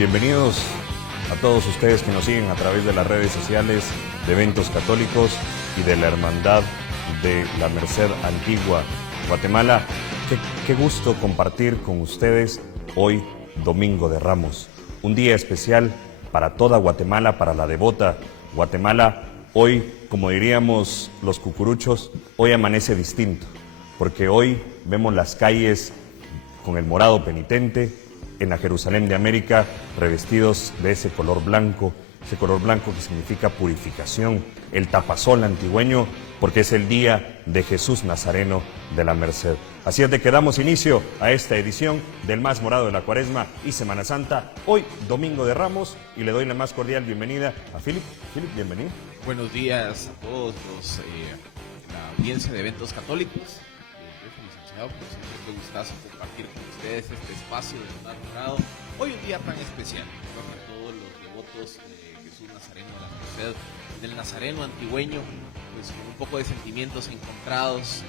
Bienvenidos a todos ustedes que nos siguen a través de las redes sociales de Eventos Católicos y de la Hermandad de la Merced Antigua Guatemala. Qué gusto compartir con ustedes hoy, Domingo de Ramos, un día especial para toda Guatemala, para la devota Guatemala. Hoy, como diríamos los cucuruchos, hoy amanece distinto, porque hoy vemos las calles con el morado penitente en la Jerusalén de América, revestidos de ese color blanco que significa purificación, el tapasol antigüeño, porque es el día de Jesús Nazareno de la Merced. Así es de que damos inicio a esta edición del Más Morado de la Cuaresma y Semana Santa, hoy Domingo de Ramos, y le doy la más cordial bienvenida a Philip. Philip, bienvenido. Buenos días a todos la audiencia de Eventos Católicos. Yo soy licenciado, como siempre es un gustazo compartir con ustedes este espacio del Más Morado. Hoy un día tan especial para todos los devotos de Jesús Nazareno de la Merced, del Nazareno antigüeño, pues con un poco de sentimientos encontrados.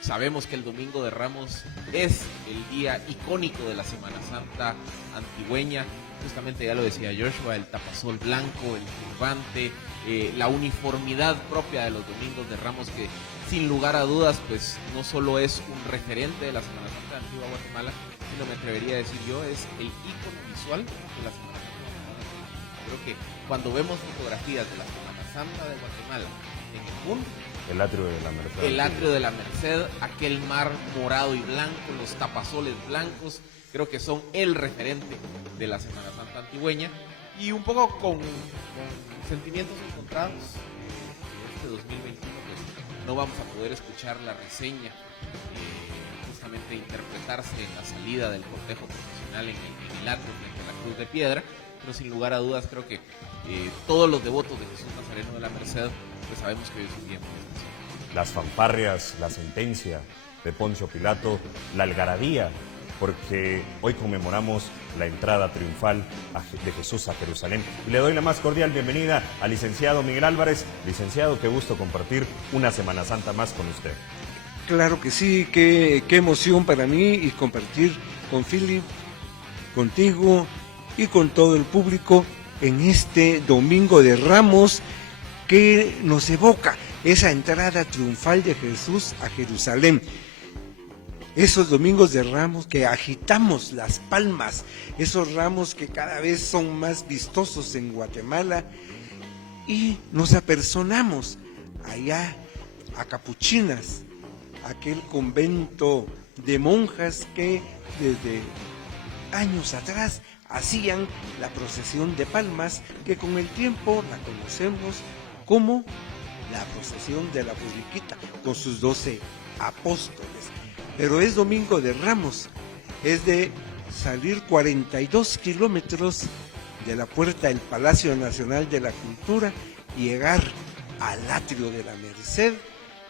Sabemos que el Domingo de Ramos es el día icónico de la Semana Santa antigüeña. Justamente ya lo decía Joshua, el tapasol blanco, el turbante, la uniformidad propia de los Domingos de Ramos, que sin lugar a dudas pues no solo es un referente de la Semana Santa de Antigua Guatemala, sino me atrevería a decir yo, es el ícono visual de la Semana Santa. Creo que cuando vemos fotografías de la Semana Santa de Guatemala en el mundo, el atrio de la Merced. El atrio de la Merced, aquel mar morado y blanco, los tapasoles blancos, creo que son el referente de la Semana Santa antigüeña. Y un poco con sentimientos encontrados, este 2021 pues no vamos a poder escuchar la reseña, justamente interpretarse en la salida del cortejo profesional en el atrio frente a la Cruz de Piedra, pero sin lugar a dudas creo que todos los devotos de Jesús Nazareno de la Merced pues sabemos que hoy es un día muy especial. Las fanfarrias, la sentencia de Poncio Pilato, la algarabía, porque hoy conmemoramos la entrada triunfal de Jesús a Jerusalén. Y le doy la más cordial bienvenida al licenciado Miguel Álvarez. Licenciado, qué gusto compartir una Semana Santa más con usted. Claro que sí, qué emoción para mí y compartir con Philip, contigo y con todo el público en este Domingo de Ramos que nos evoca esa entrada triunfal de Jesús a Jerusalén. Esos domingos de Ramos que agitamos las palmas, esos ramos que cada vez son más vistosos en Guatemala, y nos apersonamos allá a Capuchinas, aquel convento de monjas que desde años atrás hacían la procesión de palmas, que con el tiempo la conocemos como la procesión de la borriquita con sus 12 apóstoles. Pero es Domingo de Ramos, es de salir 42 kilómetros de la puerta del Palacio Nacional de la Cultura y llegar al atrio de la Merced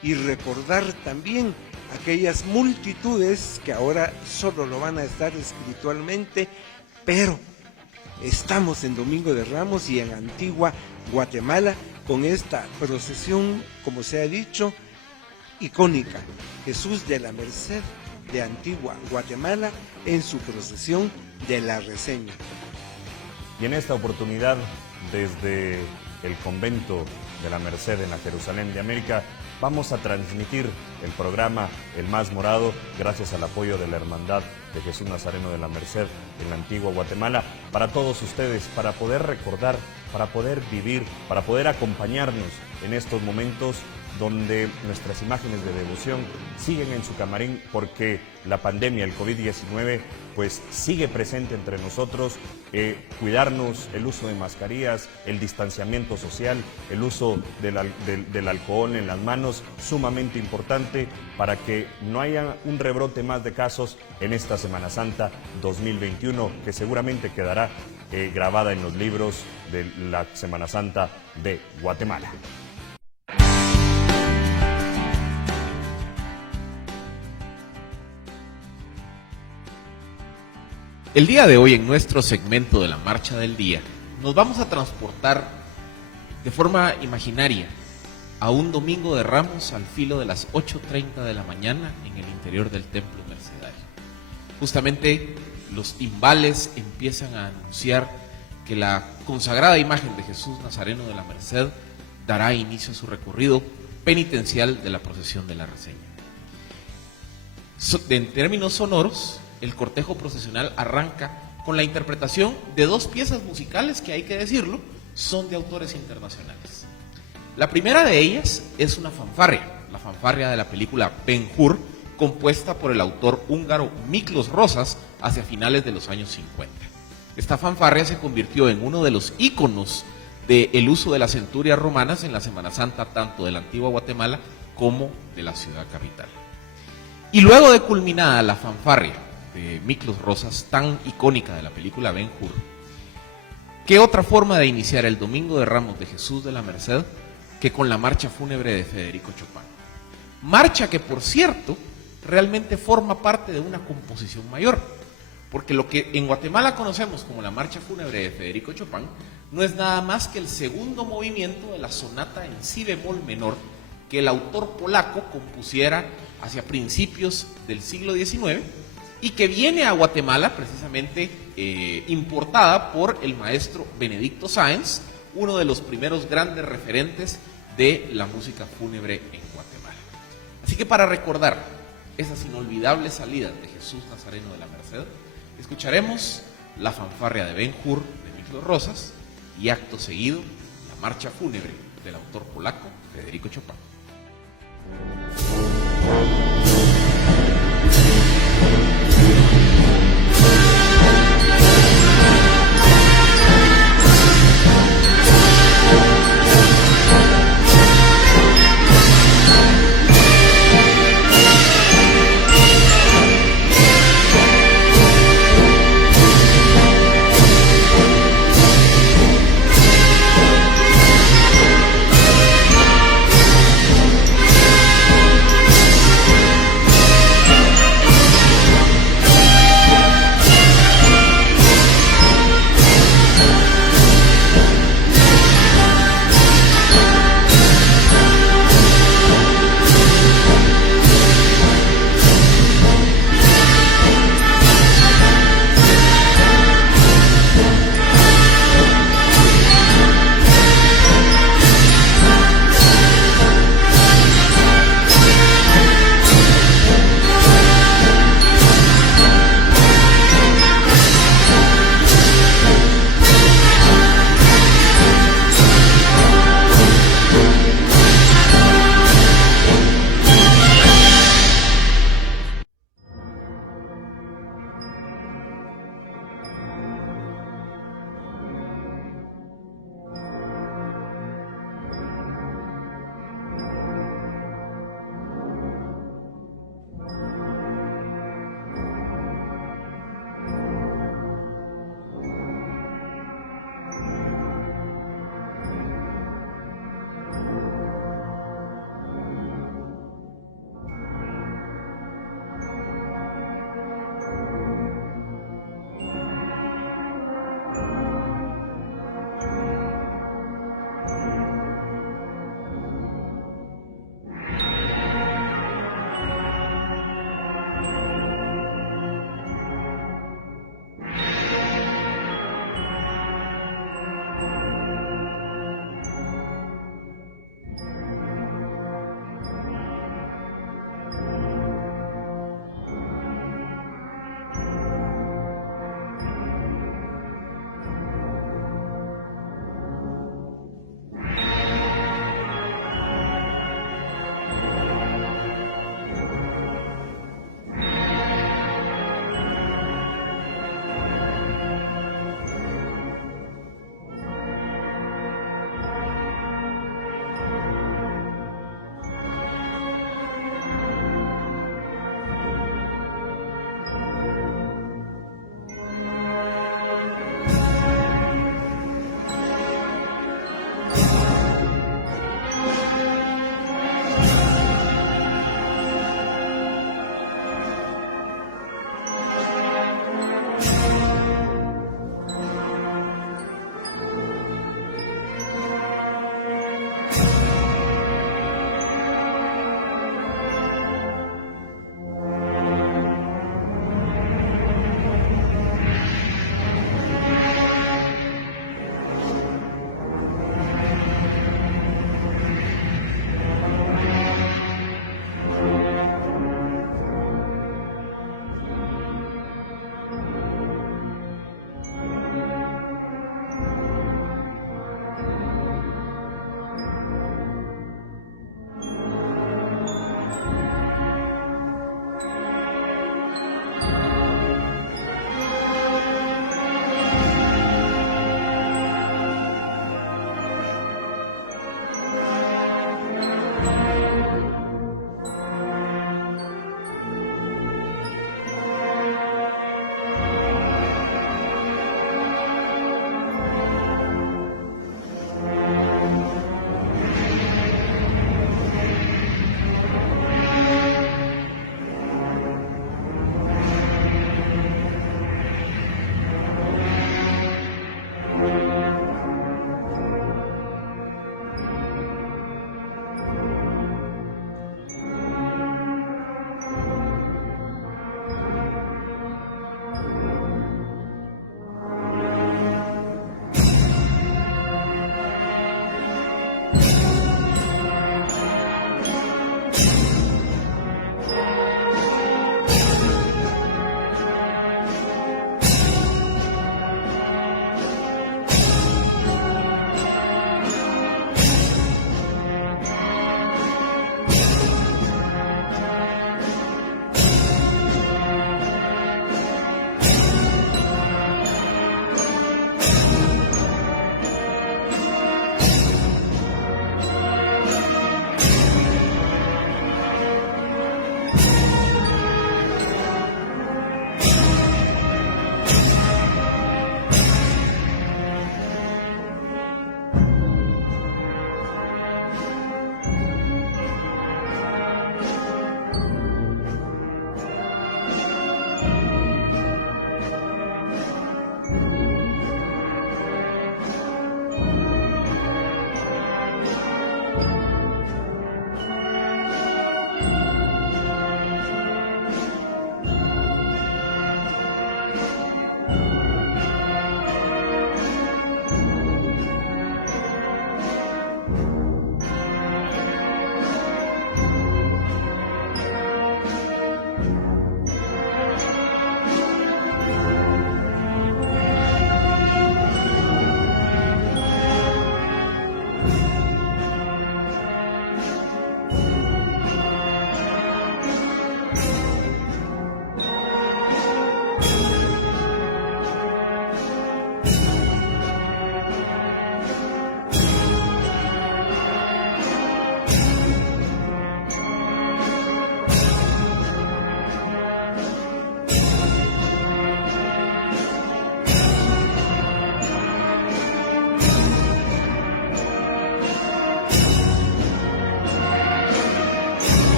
y recordar también aquellas multitudes que ahora solo lo van a estar espiritualmente, pero estamos en Domingo de Ramos y en Antigua Guatemala con esta procesión, como se ha dicho, icónica, Jesús de la Merced de Antigua Guatemala en su procesión de la reseña. Y en esta oportunidad, desde el convento de la Merced en la Jerusalén de América, vamos a transmitir el programa El Más Morado gracias al apoyo de la Hermandad de Jesús Nazareno de la Merced en la Antigua Guatemala, para todos ustedes, para poder recordar, para poder vivir, para poder acompañarnos en estos momentos donde nuestras imágenes de devoción siguen en su camarín, porque la pandemia, el COVID-19, pues sigue presente entre nosotros. Cuidarnos, el uso de mascarillas, el distanciamiento social, el uso del alcohol en las manos, sumamente importante para que no haya un rebrote más de casos en esta Semana Santa 2021, que seguramente quedará grabada en los libros de la Semana Santa de Guatemala. El día de hoy, en nuestro segmento de la Marcha del Día, nos vamos a transportar de forma imaginaria a un Domingo de Ramos al filo de las 8:30 de la mañana en el interior del Templo Mercedario. Justamente los timbales empiezan a anunciar que la consagrada imagen de Jesús Nazareno de la Merced dará inicio a su recorrido penitencial de la procesión de la Reseña. En términos sonoros, el cortejo procesional arranca con la interpretación de dos piezas musicales que, hay que decirlo, son de autores internacionales. La primera de ellas es una fanfarria, la fanfarria de la película Ben-Hur, compuesta por el autor húngaro Miklos Rozas hacia finales de los años 50. Esta fanfarria se convirtió en uno de los íconos del uso de las centurias romanas en la Semana Santa, tanto de la antigua Guatemala como de la ciudad capital. Y luego de culminada la fanfarria de Miklos Rozas, tan icónica de la película Ben-Hur, ¿qué otra forma de iniciar el Domingo de Ramos de Jesús de la Merced que con la marcha fúnebre de Federico Chopin? Marcha que, por cierto, realmente forma parte de una composición mayor, porque lo que en Guatemala conocemos como la marcha fúnebre de Federico Chopin no es nada más que el segundo movimiento de la sonata en si bemol menor que el autor polaco compusiera hacia principios del siglo XIX y que viene a Guatemala precisamente importada por el maestro Benedicto Sáenz, uno de los primeros grandes referentes de la música fúnebre en Guatemala. Así que para recordar esas inolvidables salidas de Jesús Nazareno de la Merced, escucharemos la fanfarria de Ben-Hur de Miklos Rozas y acto seguido la marcha fúnebre del autor polaco Federico Chopin.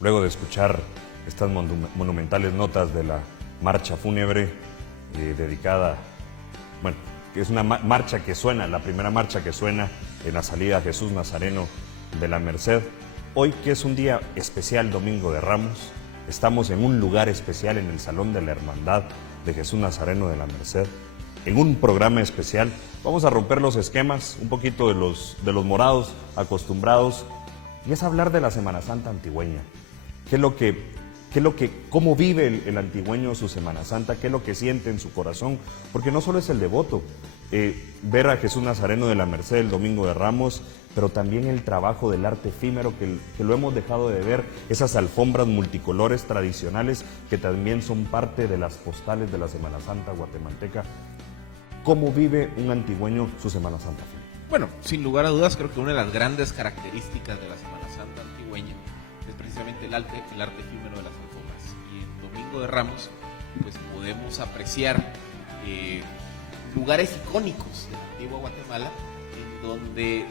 luego de escuchar estas monumentales notas de la marcha fúnebre dedicada, bueno, que es una marcha que suena, la primera marcha que suena en la salida a Jesús Nazareno de la Merced. Hoy, que es un día especial, Domingo de Ramos, estamos en un lugar especial, en el Salón de la Hermandad de Jesús Nazareno de la Merced, en un programa especial. Vamos a romper los esquemas, un poquito de los morados acostumbrados, y es hablar de la Semana Santa antigüeña. ¿Cómo vive el antigüeño su Semana Santa? ¿Qué es lo que siente en su corazón? Porque no solo es el devoto, ver a Jesús Nazareno de la Merced el Domingo de Ramos, pero también el trabajo del arte efímero que lo hemos dejado de ver, esas alfombras multicolores tradicionales que también son parte de las postales de la Semana Santa guatemalteca. ¿Cómo vive un antigüeño su Semana Santa? Bueno, sin lugar a dudas, creo que una de las grandes características de la Semana Santa antigüeña es precisamente el arte efímero de las alfombras. Y en Domingo de Ramos, pues podemos apreciar lugares icónicos de la antigua Guatemala, en donde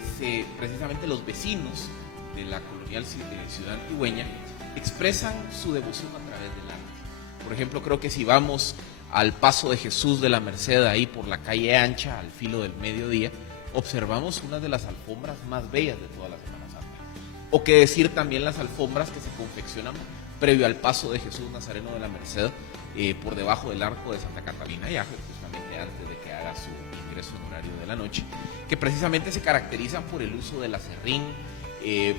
precisamente los vecinos de la colonial ciudad antigüeña expresan su devoción a través del arte. Por ejemplo, creo que si vamos al Paso de Jesús de la Merced, ahí por la calle ancha, al filo del mediodía, observamos una de las alfombras más bellas de toda la Semana Santa. O que decir también las alfombras que se confeccionan previo al Paso de Jesús Nazareno de la Merced, por debajo del arco de Santa Catalina, ya justamente antes de que haga su ingreso en horario de la noche, que precisamente se caracterizan por el uso del acerrín,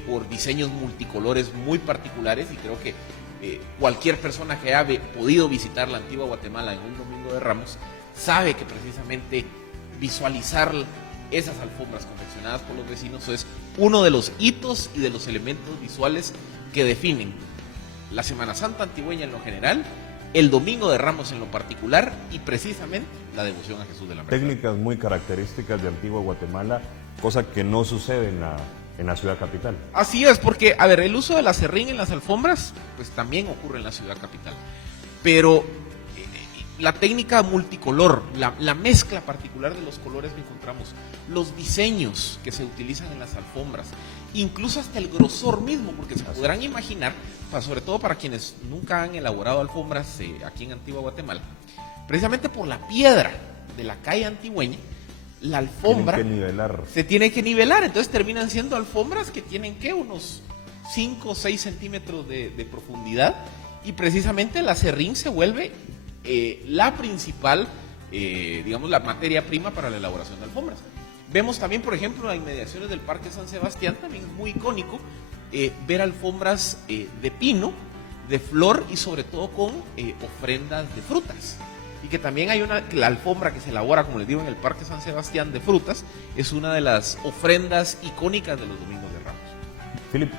por diseños multicolores muy particulares, y creo que cualquier persona que haya podido visitar la antigua Guatemala en un Domingo de Ramos sabe que precisamente visualizar esas alfombras confeccionadas por los vecinos es uno de los hitos y de los elementos visuales que definen la Semana Santa antigüeña en lo general, el Domingo de Ramos en lo particular, y precisamente la devoción a Jesús de la Merced. Técnicas muy características de antigua Guatemala, cosa que no sucede en la ciudad capital. Así es, porque, a ver, el uso del acerrín en las alfombras, pues también ocurre en la ciudad capital. Pero la técnica multicolor, la mezcla particular de los colores que encontramos, los diseños que se utilizan en las alfombras, incluso hasta el grosor mismo, porque se podrán imaginar, sobre todo para quienes nunca han elaborado alfombras aquí en Antigua Guatemala, precisamente por la piedra de la calle antigüeña, la alfombra se tiene que nivelar, entonces terminan siendo alfombras que tienen unos 5 o 6 centímetros de profundidad, y precisamente el acerrín se vuelve la principal, digamos, la materia prima para la elaboración de alfombras. Vemos también, por ejemplo, en inmediaciones del Parque San Sebastián, también es muy icónico ver alfombras de pino, de flor, y sobre todo con ofrendas de frutas. Y que también hay la alfombra que se elabora, como les digo, en el Parque San Sebastián, de frutas, es una de las ofrendas icónicas de los Domingos de Ramos. Philip,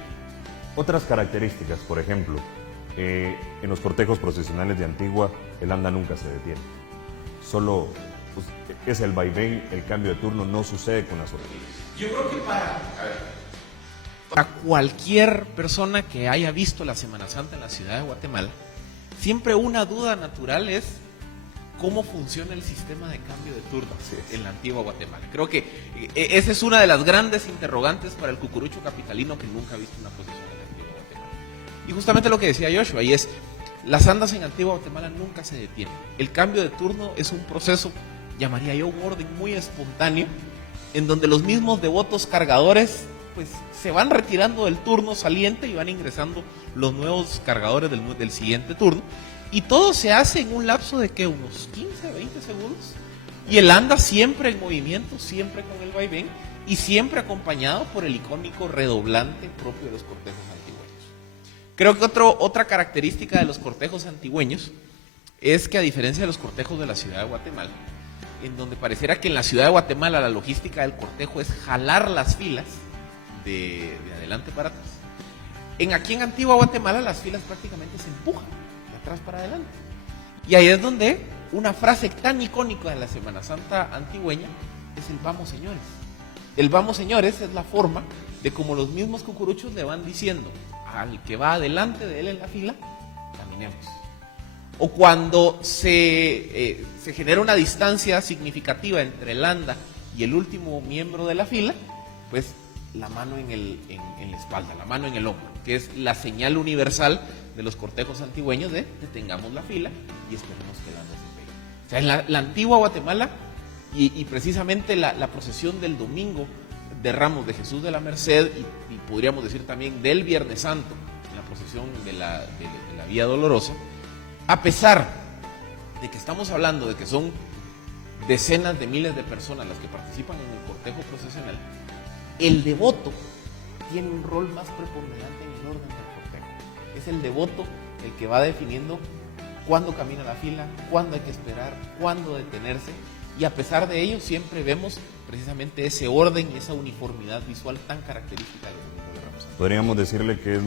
otras características, por ejemplo, en los cortejos procesionales de Antigua, el anda nunca se detiene. Solo es el vaivén, el cambio de turno, no sucede con las orquídeas. Yo creo que para cualquier persona que haya visto la Semana Santa en la ciudad de Guatemala, siempre una duda natural es cómo funciona el sistema de cambio de turnos en la antigua Guatemala. Creo que esa es una de las grandes interrogantes para el cucurucho capitalino que nunca ha visto una posición en la antigua Guatemala. Y justamente lo que decía Joshua, y es, las andas en antigua Guatemala nunca se detienen. El cambio de turno es un proceso, llamaría yo un orden muy espontáneo, en donde los mismos devotos cargadores pues se van retirando del turno saliente y van ingresando los nuevos cargadores del siguiente turno. Y todo se hace en un lapso de unos 15, 20 segundos. Y el anda siempre en movimiento, siempre con el vaivén y siempre acompañado por el icónico redoblante propio de los cortejos antigüeños. Creo que otra característica de los cortejos antigüeños es que, a diferencia de los cortejos de la ciudad de Guatemala, en donde pareciera que en la ciudad de Guatemala la logística del cortejo es jalar las filas de adelante para atrás, aquí en Antigua Guatemala las filas prácticamente se empujan atrás para adelante. Y ahí es donde una frase tan icónica de la Semana Santa antigüeña es el vamos señores. El vamos señores es la forma de como los mismos cucuruchos le van diciendo al que va adelante de él en la fila, caminemos. O cuando se genera una distancia significativa entre el anda y el último miembro de la fila, pues la mano en la espalda, la mano en el hombro, que es la señal universal de los cortejos antigüeños de detengamos la fila y esperemos que la anda se pegue. O sea, en la antigua Guatemala, y precisamente la procesión del domingo de Ramos de Jesús de la Merced, y podríamos decir también del Viernes Santo, en la procesión de la Vía Dolorosa, a pesar de que estamos hablando de que son decenas de miles de personas las que participan en el cortejo procesional, el devoto tiene un rol más preponderante en el orden del cortejo. Es el devoto el que va definiendo cuándo camina la fila, cuándo hay que esperar, cuándo detenerse, y a pesar de ello siempre vemos precisamente ese orden y esa uniformidad visual tan característica de los domingos de Ramos. Podríamos decirle que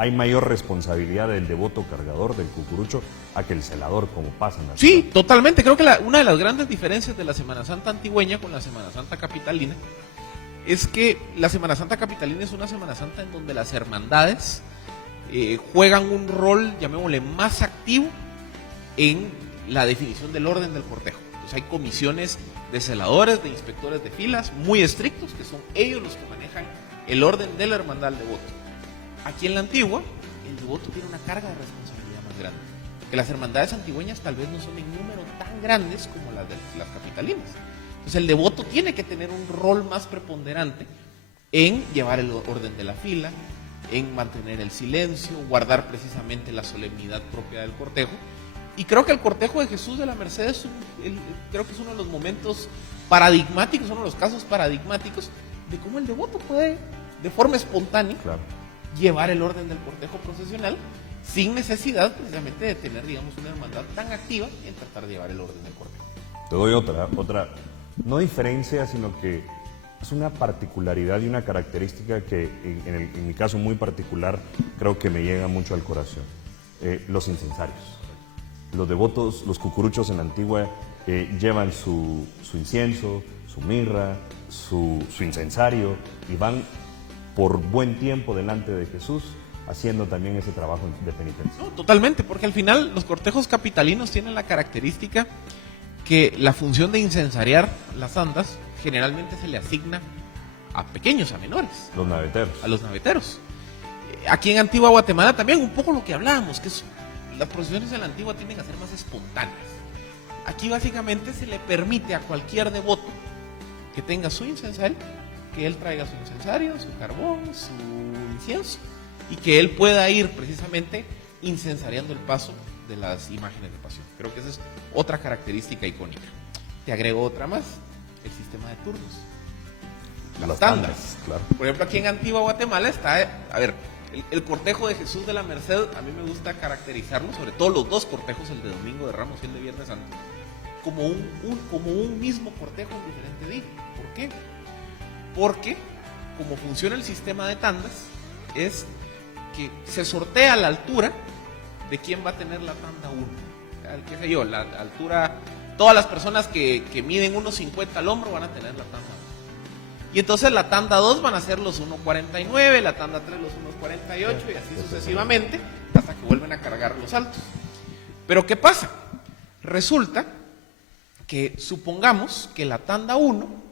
hay mayor responsabilidad del devoto cargador del cucurucho a que el celador, como pasa en la Sí, ciudad. totalmente. Creo que una de las grandes diferencias de la Semana Santa antigüeña con la Semana Santa capitalina es que la Semana Santa capitalina es una Semana Santa en donde las hermandades juegan un rol, llamémosle, más activo en la definición del orden del cortejo. Entonces hay comisiones de celadores, de inspectores de filas muy estrictos, que son ellos los que manejan el orden de la hermandad del devoto. Aquí en la antigua, el devoto tiene una carga de responsabilidad más grande, que las hermandades antigüeñas tal vez no son en número tan grandes como las de las capitalinas. Entonces el devoto tiene que tener un rol más preponderante en llevar el orden de la fila, en mantener el silencio, guardar precisamente la solemnidad propia del cortejo. Y creo que el cortejo de Jesús de la Merced creo que es uno de los momentos paradigmáticos, uno de los casos paradigmáticos de cómo el devoto puede, de forma espontánea, Claro. llevar el orden del cortejo procesional sin necesidad precisamente de tener, digamos, una hermandad tan activa en tratar de llevar el orden del cortejo. Te doy otra, no diferencia, sino que es una particularidad y una característica que en mi caso muy particular creo que me llega mucho al corazón. Los incensarios. Los devotos, los cucuruchos en la antigua llevan su incienso, su mirra, su incensario y van por buen tiempo delante de Jesús haciendo también ese trabajo de penitencia. No, totalmente, porque al final los cortejos capitalinos tienen la característica que la función de incensariar las andas generalmente se le asigna a pequeños, a menores, Los naveteros. a los naveteros. Aquí en Antigua Guatemala también un poco lo que hablábamos, que las procesiones en la antigua tienden a ser más espontáneas. Aquí básicamente se le permite a cualquier devoto que tenga su incensario, que él traiga su incensario, su carbón, su incienso, y que él pueda ir precisamente incensariando el paso de las imágenes de pasión. Creo que esa es otra característica icónica. Te agrego otra más, el sistema de turnos. Las tandas. Claro. Por ejemplo, aquí en Antigua Guatemala está, a ver, el cortejo de Jesús de la Merced, a mí me gusta caracterizarlo, sobre todo los dos cortejos, el de Domingo de Ramos y el de Viernes Santo, como un mismo cortejo en diferente día. ¿Por qué? Porque como funciona el sistema de tandas, es que se sortea la altura de quién va a tener la tanda 1. ¿Qué sé yo? La altura, todas las personas que miden 1.50 al hombro van a tener la tanda 1. Y entonces la tanda 2 van a ser los 1.49, la tanda 3 los 1.48 y así sucesivamente hasta que vuelven a cargar los altos. Pero ¿qué pasa? Resulta que supongamos que la tanda 1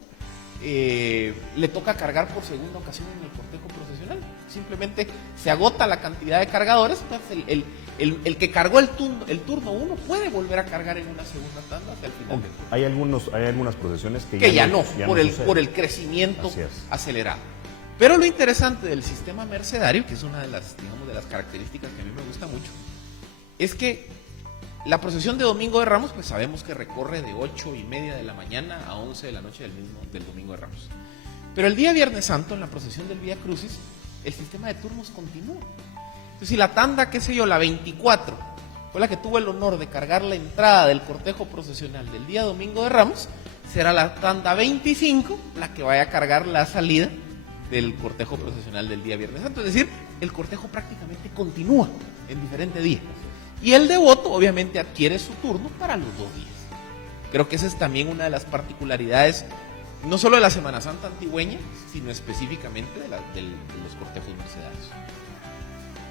le toca cargar por segunda ocasión en el cortejo procesional. Simplemente se agota la cantidad de cargadores, entonces el que cargó el turno 1 puede volver a cargar en una segunda tanda hasta el final del turno. Hay algunas procesiones que ya no suceden. por el crecimiento Así es. acelerado. Pero lo interesante del sistema mercedario, que es una de las, digamos, de las características que a mí me gusta mucho, es que la procesión de Domingo de Ramos, pues sabemos que recorre de 8:30 de la mañana a 11 de la noche del Domingo de Ramos. Pero el día Viernes Santo, en la procesión del Vía Crucis, el sistema de turnos continúa. Entonces, si la tanda, qué sé yo, la 24, fue la que tuvo el honor de cargar la entrada del cortejo procesional del día Domingo de Ramos, será la tanda 25 la que vaya a cargar la salida del cortejo procesional del día Viernes Santo. Es decir, el cortejo prácticamente continúa en diferentes días. Y el devoto obviamente adquiere su turno para los 2 días. Creo que esa es también una de las particularidades, no solo de la Semana Santa antigüeña, sino específicamente de los cortejos mercedarios.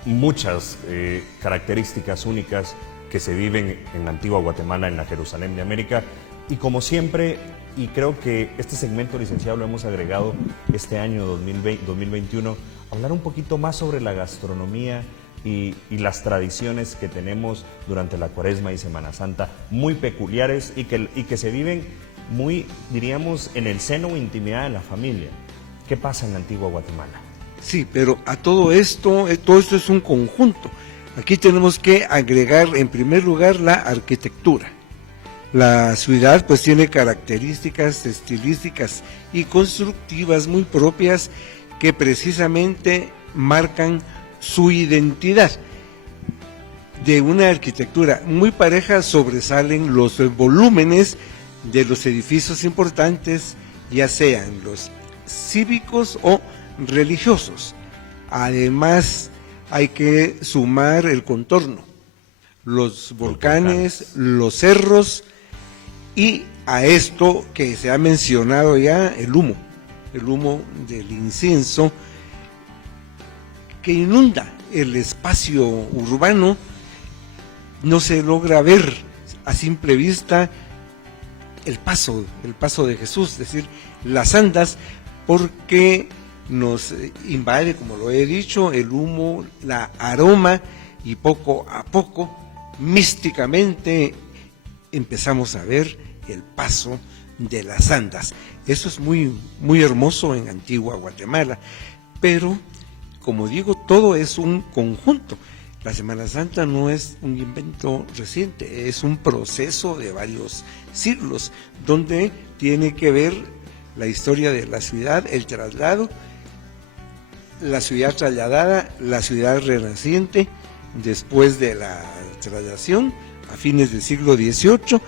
Muchas características únicas que se viven en la antigua Guatemala, en la Jerusalén de América. Y como siempre, y creo que este segmento, licenciado, lo hemos agregado este año 2021, hablar un poquito más sobre la gastronomía y las tradiciones que tenemos durante la Cuaresma y Semana Santa, muy peculiares y que se viven muy, diríamos, en el seno o intimidad de la familia. ¿Qué pasa en la antigua Guatemala? Sí, pero a todo esto es un conjunto. Aquí tenemos que agregar en primer lugar la arquitectura. La ciudad pues tiene características estilísticas y constructivas muy propias que precisamente marcan su identidad. De una arquitectura muy pareja sobresalen los volúmenes de los edificios importantes, ya sean los cívicos o religiosos. Además, hay que sumar el contorno, los volcanes, los cerros, y a esto que se ha mencionado ya, el humo del incienso que inunda el espacio urbano. No se logra ver a simple vista el paso de Jesús, es decir, las andas, porque nos invade, como lo he dicho, el humo, la aroma, y poco a poco, místicamente, empezamos a ver el paso de las andas. Eso es muy, muy hermoso en Antigua Guatemala, pero, como digo, todo es un conjunto. La Semana Santa no es un invento reciente, es un proceso de varios siglos, donde tiene que ver la historia de la ciudad, el traslado, la ciudad trasladada, la ciudad renaciente, después de la traslación, a fines del siglo XVIII,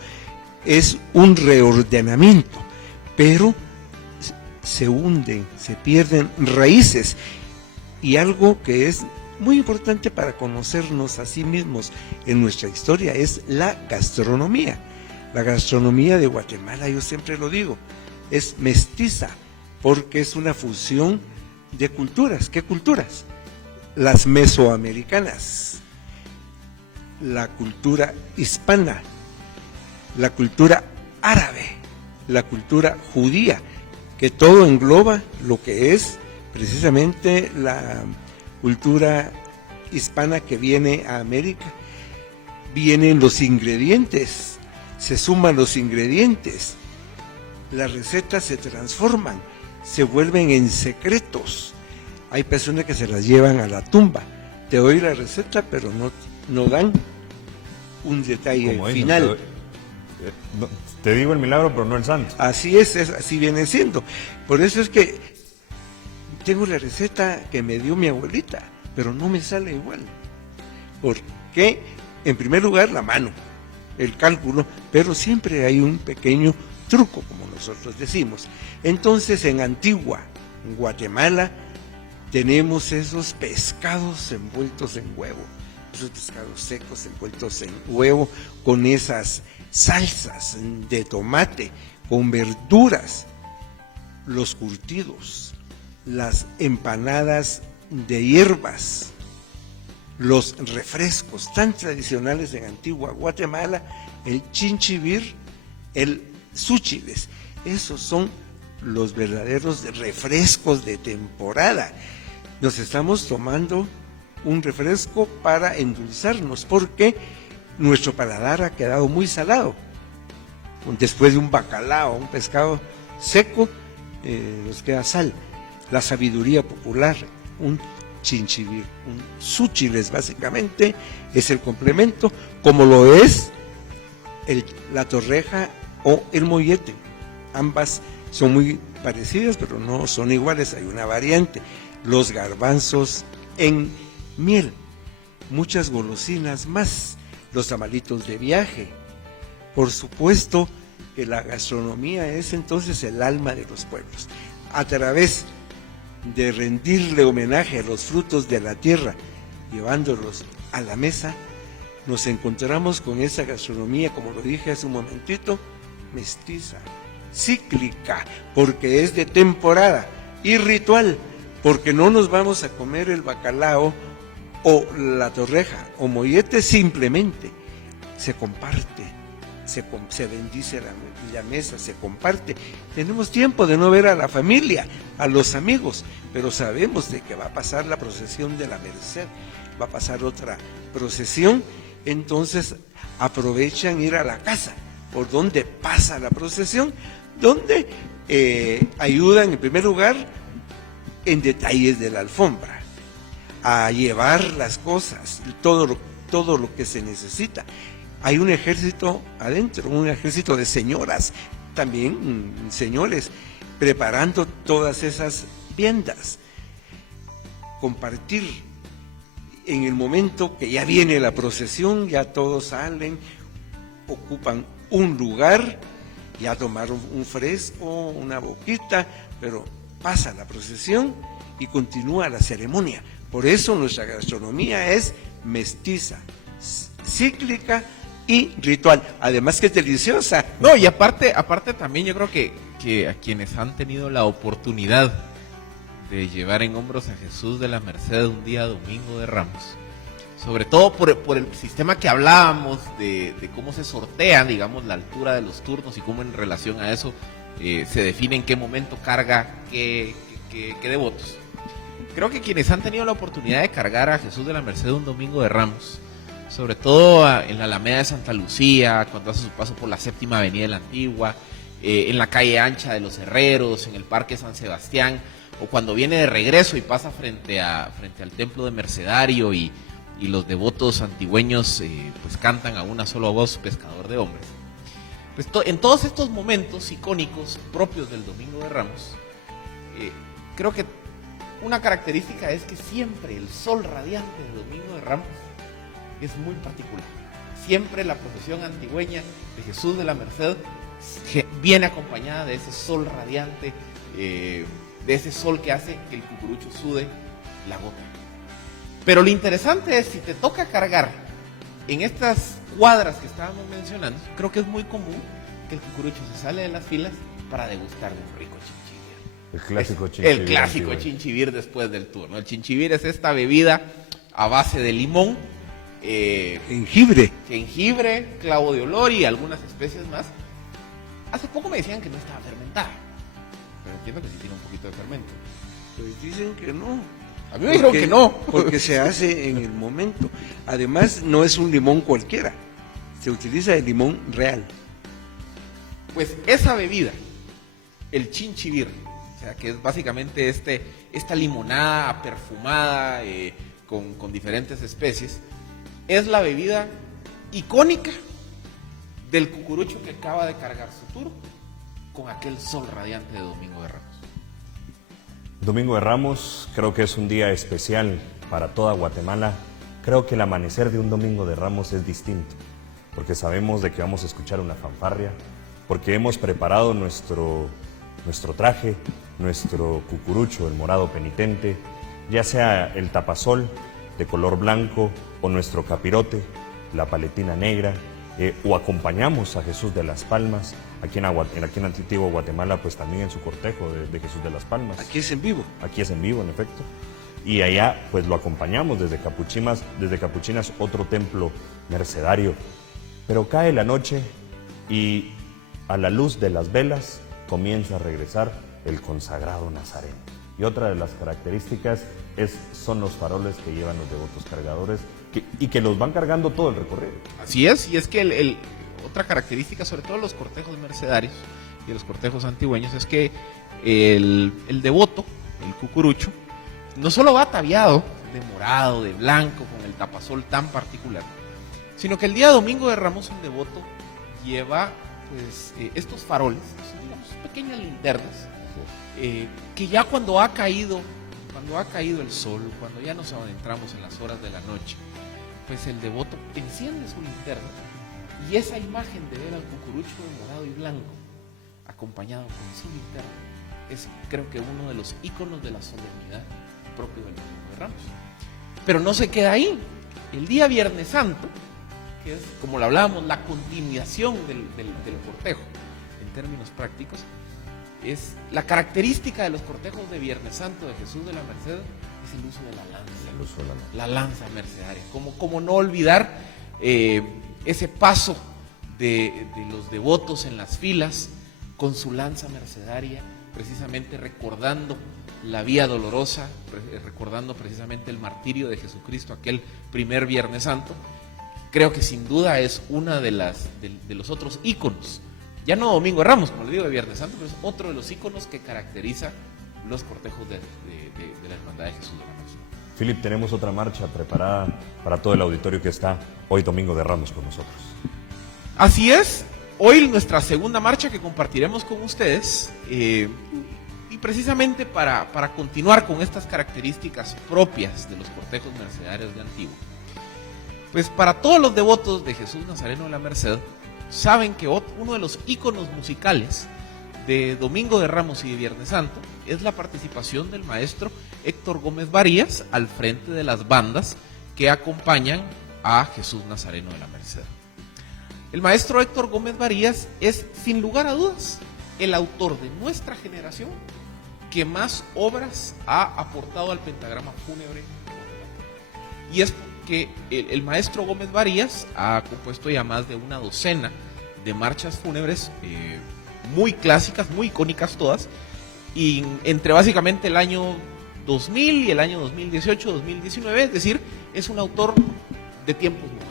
es un reordenamiento, pero se hunden, se pierden raíces, y algo que es muy importante para conocernos a sí mismos en nuestra historia es la gastronomía. La gastronomía de Guatemala, yo siempre lo digo, es mestiza, porque es una fusión de culturas. ¿Qué culturas? Las mesoamericanas, la cultura hispana, la cultura árabe, la cultura judía, que todo engloba lo que es precisamente la cultura hispana que viene a América. Vienen los ingredientes, se suman los ingredientes, las recetas se transforman, se vuelven en secretos. Hay personas que se las llevan a la tumba. Te doy la receta, pero no dan un detalle final. Te digo el milagro, pero no el santo. Así así viene siendo. Por eso es que tengo la receta que me dio mi abuelita, pero no me sale igual. Porque, en primer lugar, la mano, el cálculo, pero siempre hay un pequeño truco, como nosotros decimos. Entonces, en Antigua Guatemala, tenemos esos pescados envueltos en huevo, esos pescados secos envueltos en huevo, con esas salsas de tomate, con verduras, los curtidos, las empanadas de hierbas, los refrescos tan tradicionales en Antigua Guatemala, el chinchibir, el súchiles. Esos son los verdaderos refrescos de temporada. Nos estamos tomando un refresco para endulzarnos, porque nuestro paladar ha quedado muy salado. Después de un bacalao, un pescado seco, nos queda sal. La sabiduría popular, un chinchibir, un súchiles básicamente, es el complemento, como lo es la torreja o el mollete. Ambas son muy parecidas, pero no son iguales, hay una variante. Los garbanzos en miel, muchas golosinas más, los tamalitos de viaje. Por supuesto que la gastronomía es entonces el alma de los pueblos. A través de rendirle homenaje a los frutos de la tierra, llevándolos a la mesa, nos encontramos con esa gastronomía, como lo dije hace un momentito, mestiza, cíclica, porque es de temporada, y ritual, porque no nos vamos a comer el bacalao o la torreja o mollete simplemente. se comparte, se bendice la mesa, se comparte. Tenemos tiempo de no ver a la familia, a los amigos, pero sabemos de que va a pasar la procesión de la Merced, va a pasar otra procesión, entonces aprovechan ir a la casa por donde pasa la procesión, donde ayudan en primer lugar en detalles de la alfombra, a llevar las cosas, todo lo que se necesita. Hay un ejército adentro, un ejército de señoras, también señores, preparando todas esas viandas. Compartir en el momento que ya viene la procesión, ya todos salen, ocupan un lugar, ya tomaron un fresco, una boquita, pero pasa la procesión y continúa la ceremonia. Por eso nuestra gastronomía es mestiza, cíclica y ritual, además que es deliciosa. No, y aparte también yo creo que a quienes han tenido la oportunidad de llevar en hombros a Jesús de la Merced un día domingo de Ramos, sobre todo por el sistema que hablábamos de cómo se sortean, digamos, la altura de los turnos y cómo en relación a eso se define en qué momento carga qué devotos. Creo que quienes han tenido la oportunidad de cargar a Jesús de la Merced un domingo de Ramos, sobre todo en la Alameda de Santa Lucía, cuando hace su paso por la Séptima Avenida de la Antigua, en la calle ancha de los Herreros, en el Parque San Sebastián, o cuando viene de regreso y pasa frente al templo de Mercedario y los devotos antigüeños pues cantan a una sola voz, Pescador de Hombres. Pues en todos estos momentos icónicos propios del Domingo de Ramos, creo que una característica es que siempre el sol radiante del Domingo de Ramos es muy particular. Siempre la procesión antigüeña de Jesús de la Merced viene acompañada de ese sol radiante, de ese sol que hace que el cucurucho sude la gota. Pero lo interesante es, si te toca cargar en estas cuadras que estábamos mencionando, creo que es muy común que el cucurucho se sale de las filas para degustar de un rico chinchivir. El clásico chinchivir. El clásico chinchivir después del turno. El chinchivir es esta bebida a base de limón, jengibre, clavo de olor y algunas especies más. Hace poco me decían que no estaba fermentada, pero entiendo que sí tiene un poquito de fermento. Pues dicen que no. A mí me dijeron que no. Porque se hace en el momento. Además, no es un limón cualquiera. Se utiliza el limón real. Pues esa bebida, el chinchivir, o sea, que es básicamente esta limonada perfumada con diferentes especies, es la bebida icónica del cucurucho que acaba de cargar su turno con aquel sol radiante de Domingo de Ramos. Domingo de Ramos creo que es un día especial para toda Guatemala. Creo que el amanecer de un Domingo de Ramos es distinto, porque sabemos de que vamos a escuchar una fanfarria, porque hemos preparado nuestro traje, nuestro cucurucho, el morado penitente, ya sea el tapasol de color blanco o nuestro capirote, la paletina negra, o acompañamos a Jesús de las Palmas, aquí en Antiguo Guatemala, pues también en su cortejo de Jesús de las Palmas. Aquí es en vivo. Aquí es en vivo, en efecto. Y allá pues lo acompañamos desde Capuchinas, otro templo mercedario. Pero cae la noche y a la luz de las velas comienza a regresar el consagrado Nazareno. Y otra de las características son los faroles que llevan los devotos cargadores y que los van cargando todo el recorrido. Así es, y es que otra característica, sobre todo los cortejos mercedarios y los cortejos antigüeños, es que el devoto, el cucurucho, no solo va ataviado de morado, de blanco, con el tapasol tan particular, sino que el día domingo de Ramos el devoto lleva pues estos faroles, son, digamos, pequeñas linternas, que ya cuando ha caído el sol, cuando ya nos adentramos en las horas de la noche, pues el devoto enciende su linterna y esa imagen de ver al cucurucho de morado y blanco acompañado con su linterna es, creo que, uno de los íconos de la solemnidad propio del Domingo de Ramos. Pero no se queda ahí. El día Viernes Santo, que es, como lo hablábamos, la continuación del cortejo en términos prácticos, es la característica de los cortejos de Viernes Santo de Jesús de la Merced, es el uso de la lanza, la lanza mercedaria. Como no olvidar ese paso de los devotos en las filas con su lanza mercedaria, precisamente recordando la vía dolorosa, recordando precisamente el martirio de Jesucristo, aquel primer Viernes Santo. Creo que sin duda es una de los otros íconos, ya no Domingo de Ramos, como le digo, de Viernes Santo, pero es otro de los íconos que caracteriza los cortejos de la Hermandad de Jesús de la Merced. Philip, tenemos otra marcha preparada para todo el auditorio que está hoy Domingo de Ramos con nosotros. Así es, hoy nuestra segunda marcha que compartiremos con ustedes, y precisamente para continuar con estas características propias de los cortejos mercedarios de Antigua. Pues para todos los devotos de Jesús Nazareno de la Merced, saben que uno de los íconos musicales de Domingo de Ramos y de Viernes Santo es la participación del maestro Héctor Gómez Varías al frente de las bandas que acompañan a Jesús Nazareno de la Merced. El maestro Héctor Gómez Varías es, sin lugar a dudas, el autor de nuestra generación que más obras ha aportado al pentagrama fúnebre. Y es que el maestro Gómez Varías ha compuesto ya más de una docena de marchas fúnebres muy clásicas, muy icónicas todas, y entre básicamente el año 2000 y el año 2018-2019, es decir, es un autor de tiempos modernos.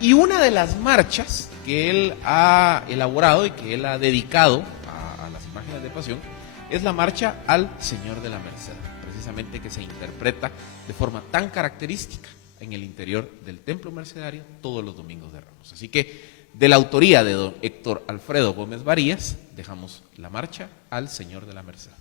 Y una de las marchas que él ha elaborado y que él ha dedicado a las imágenes de pasión es la marcha al Señor de la Merced, precisamente que se interpreta de forma tan característica en el interior del templo mercedario todos los domingos de Ramos. Así que de la autoría de don Héctor Alfredo Gómez Varías dejamos la marcha al Señor de la Merced.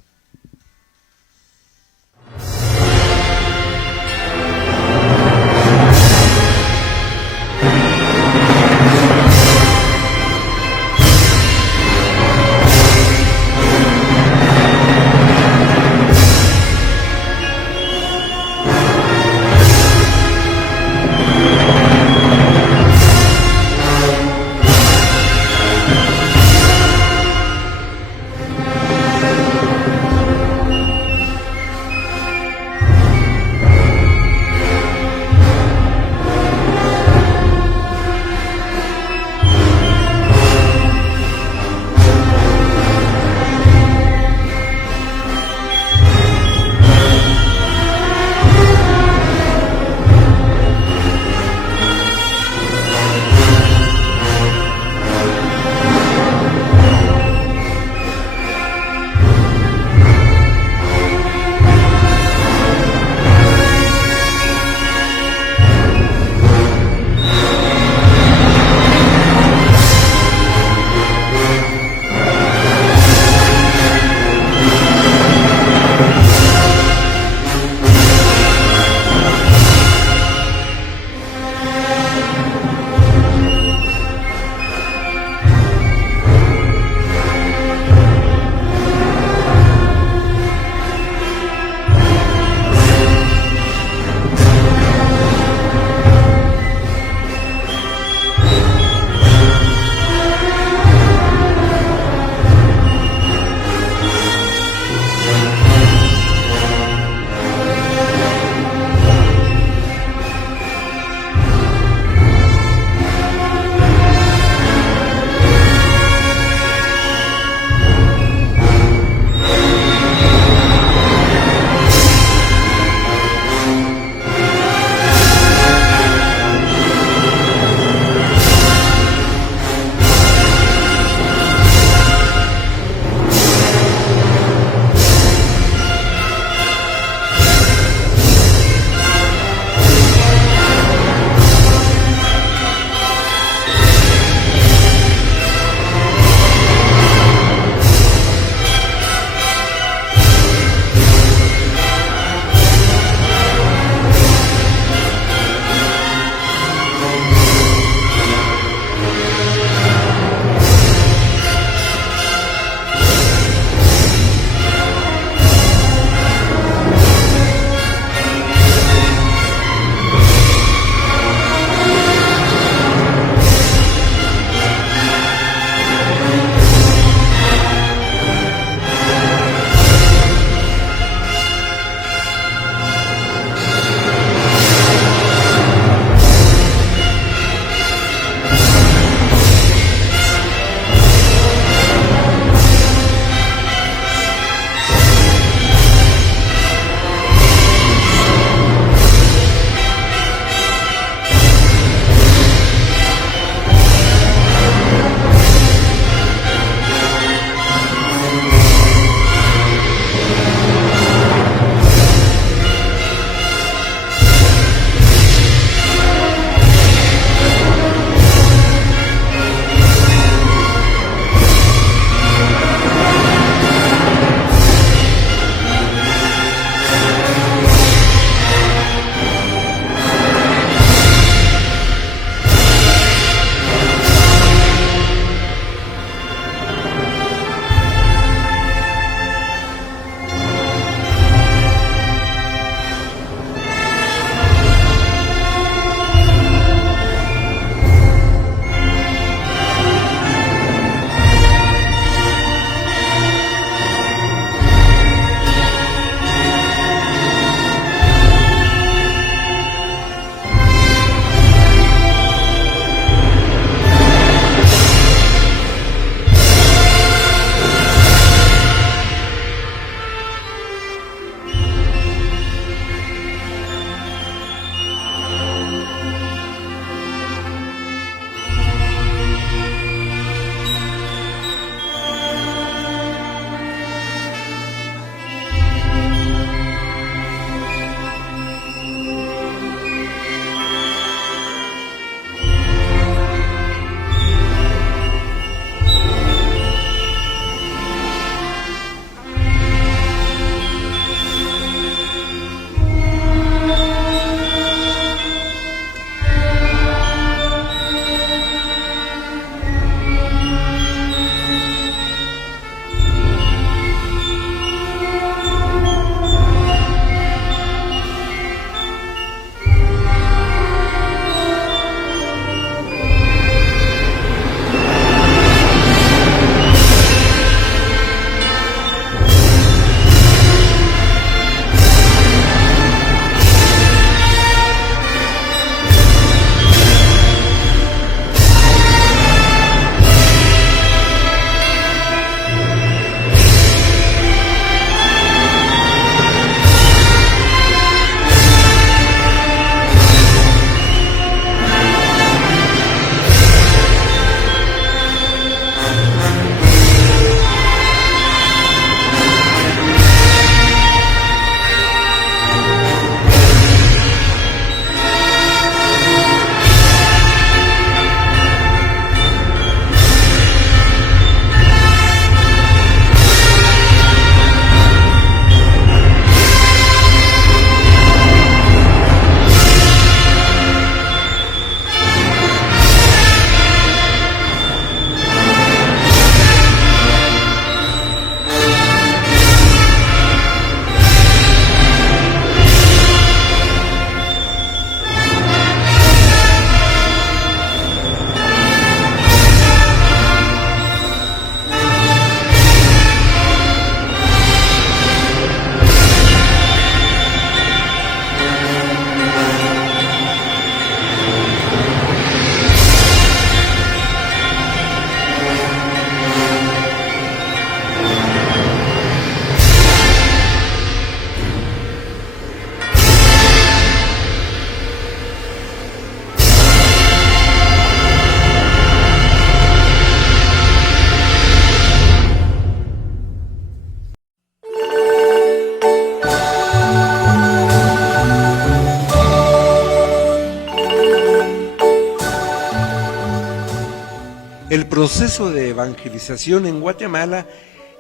proceso de evangelización en Guatemala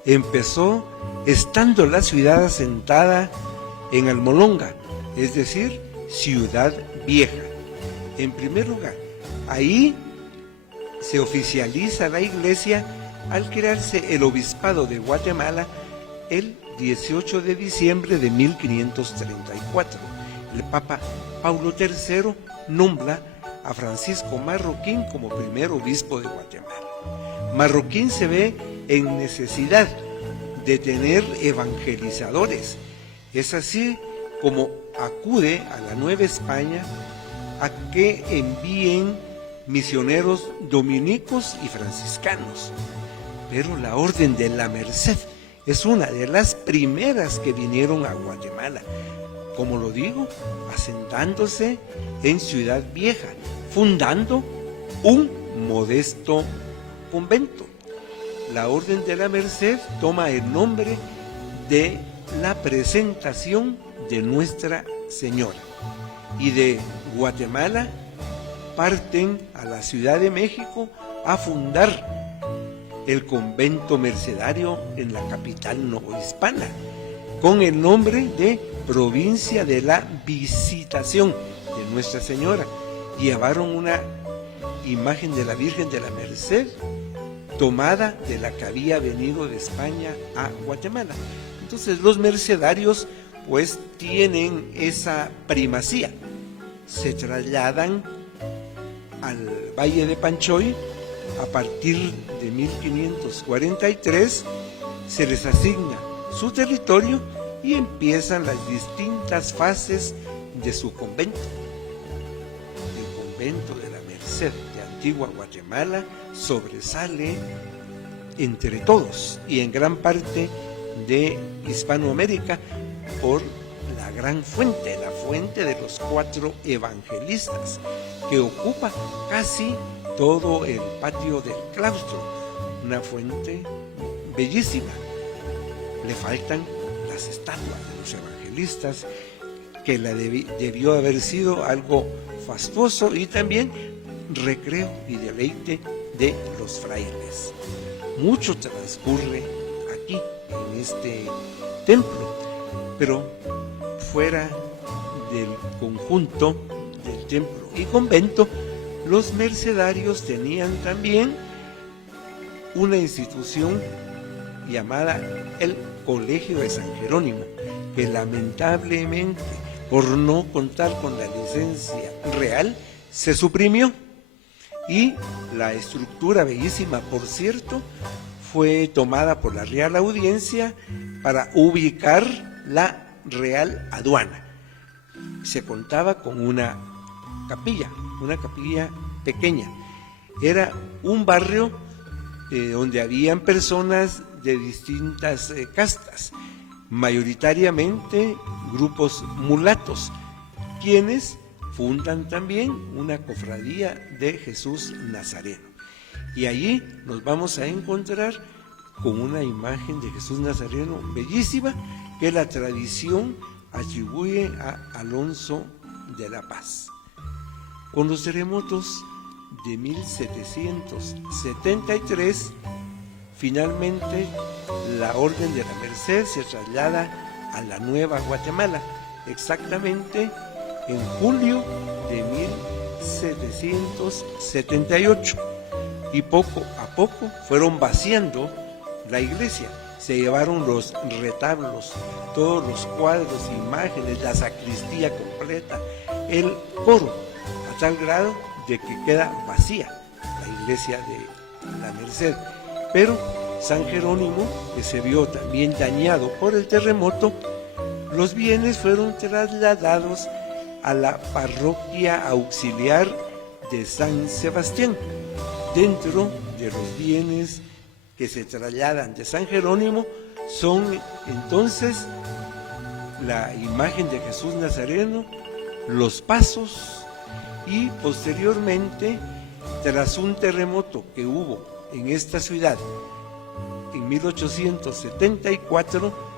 empezó estando la ciudad asentada en Almolonga, es decir, Ciudad Vieja. En primer lugar, ahí se oficializa la iglesia al crearse el obispado de Guatemala el 18 de diciembre de 1534. El Papa Paulo III nombra a Francisco Marroquín como primer obispo de Guatemala. Marroquín se ve en necesidad de tener evangelizadores. Es así como acude a la Nueva España a que envíen misioneros dominicos y franciscanos. Pero la Orden de la Merced es una de las primeras que vinieron a Guatemala, como lo digo, asentándose en Ciudad Vieja, fundando un modesto convento. La Orden de la Merced toma el nombre de la presentación de Nuestra Señora, y de Guatemala parten a la Ciudad de México a fundar el convento mercedario en la capital novohispana, con el nombre de Provincia de la Visitación de Nuestra Señora. Llevaron una imagen de la Virgen de la Merced tomada de la que había venido de España a Guatemala. Entonces los mercedarios pues tienen esa primacía. Se trasladan al Valle de Panchoy. A partir de 1543 se les asigna su territorio y empiezan las distintas fases de su convento. El convento de la Merced de Antigua Guatemala sobresale entre todos y en gran parte de Hispanoamérica por la gran fuente, la fuente de los 4 evangelistas, que ocupa casi todo el patio del claustro, una fuente bellísima. Le faltan las estatuas de los evangelistas, que debió haber sido algo fastuoso y también recreo y deleite de los frailes. Mucho transcurre aquí, en este templo, pero fuera del conjunto del templo y convento, los mercedarios tenían también una institución llamada el Colegio de San Jerónimo, que lamentablemente, por no contar con la licencia real, se suprimió. Y la estructura, bellísima por cierto, fue tomada por la Real Audiencia para ubicar la Real Aduana. Se contaba con una capilla pequeña. Era un barrio donde habían personas de distintas castas, mayoritariamente grupos mulatos, quienes fundan también una cofradía de Jesús Nazareno. Y allí nos vamos a encontrar con una imagen de Jesús Nazareno bellísima que la tradición atribuye a Alonso de la Paz. Con los terremotos de 1773, finalmente la Orden de la Merced se traslada a la Nueva Guatemala, exactamente en julio de 1778, y poco a poco fueron vaciando la iglesia. Se llevaron los retablos, todos los cuadros, imágenes, la sacristía completa, el coro, a tal grado de que queda vacía la iglesia de la Merced. Pero San Jerónimo, que se vio también dañado por el terremoto, los bienes fueron trasladados a la parroquia auxiliar de San Sebastián. Dentro de los bienes que se trasladan de San Jerónimo son entonces la imagen de Jesús Nazareno, los pasos, y posteriormente, tras un terremoto que hubo en esta ciudad en 1874,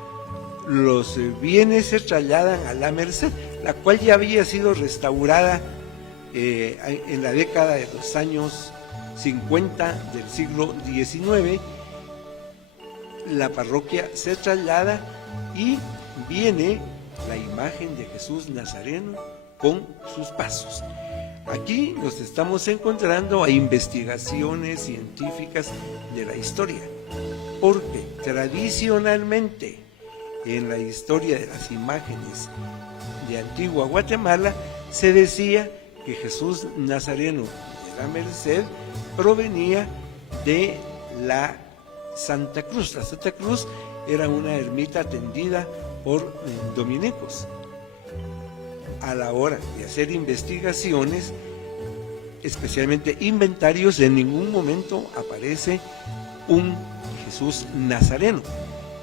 los bienes se trasladan a la Merced, la cual ya había sido restaurada en la década de los años 50 del siglo XIX, la parroquia se traslada y viene la imagen de Jesús Nazareno con sus pasos. Aquí nos estamos encontrando a investigaciones científicas de la historia, porque tradicionalmente en la historia de las imágenes de Antigua Guatemala se decía que Jesús Nazareno de la Merced provenía de la Santa Cruz. La Santa Cruz era una ermita atendida por dominicos. A la hora de hacer investigaciones, especialmente inventarios, en ningún momento aparece un Jesús Nazareno,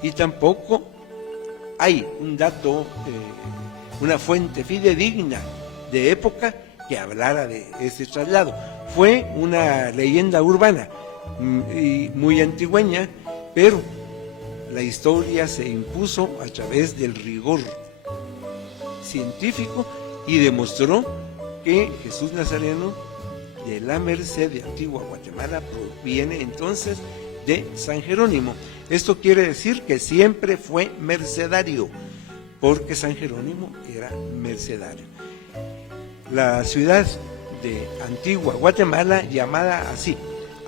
y tampoco hay un dato, una fuente fidedigna de época que hablara de ese traslado. Fue una leyenda urbana y muy antigüeña, pero la historia se impuso a través del rigor científico y demostró que Jesús Nazareno de la Merced de Antigua Guatemala proviene entonces de San Jerónimo. Esto quiere decir que siempre fue mercedario, porque San Jerónimo era mercedario. La ciudad de Antigua Guatemala, llamada así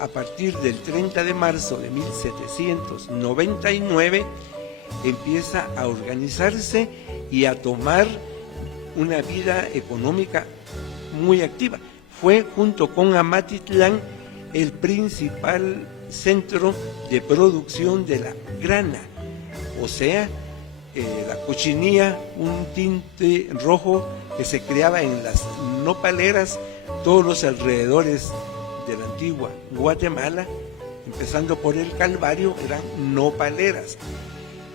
a partir del 30 de marzo de 1799, empieza a organizarse y a tomar una vida económica muy activa. Fue, junto con Amatitlán, el principal centro de producción de la grana, o sea, la cochinilla, un tinte rojo que se creaba en las nopaleras, todos los alrededores de la Antigua Guatemala, empezando por el Calvario, eran nopaleras.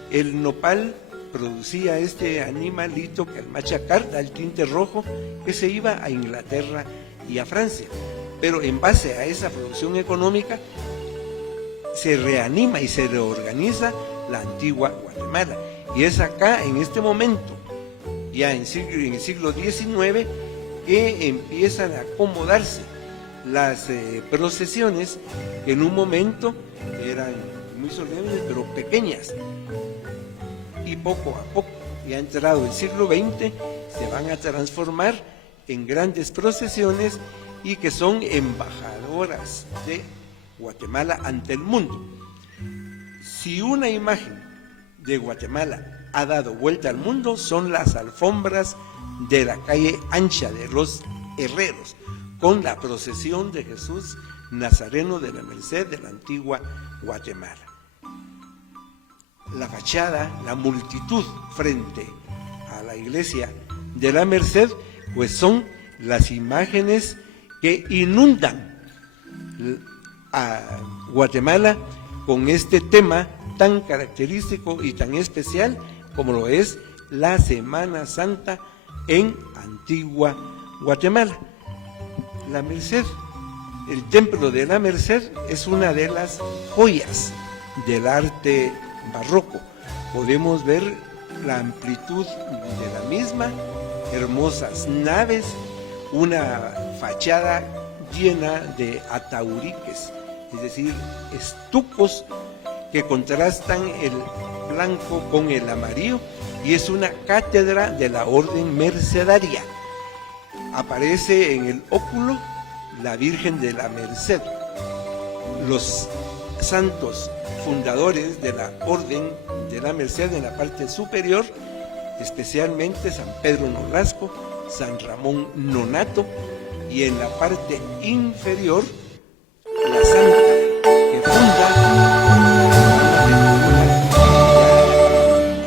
El nopal producía este animalito que al machacar da el tinte rojo, que se iba a Inglaterra y a Francia. Pero en base a esa producción económica se reanima y se reorganiza la Antigua Guatemala. Y es acá, en este momento, ya en el siglo XIX, que empiezan a acomodarse las procesiones, que en un momento eran muy solemnes, pero pequeñas. Y poco a poco, ya entrado el siglo XX, se van a transformar en grandes procesiones y que son embajadoras de Guatemala ante el mundo. Si una imagen de Guatemala ha dado vuelta al mundo, son las alfombras de la calle ancha de los Herreros, con la procesión de Jesús Nazareno de la Merced de la Antigua Guatemala. La fachada, la multitud frente a la iglesia de la Merced, pues son las imágenes que inundan a Guatemala con este tema tan característico y tan especial como lo es la Semana Santa en Antigua Guatemala. La Merced, el templo de la Merced, es una de las joyas del arte barroco. Podemos ver la amplitud de la misma, hermosas naves, una fachada llena de atauriques, es decir, estucos que contrastan el blanco con el amarillo, y es una cátedra de la orden mercedaria. Aparece en el óculo la Virgen de la Merced. Los santos fundadores de la Orden de la Merced en la parte superior, especialmente San Pedro Nolasco, San Ramón Nonato, y en la parte inferior la santa que funda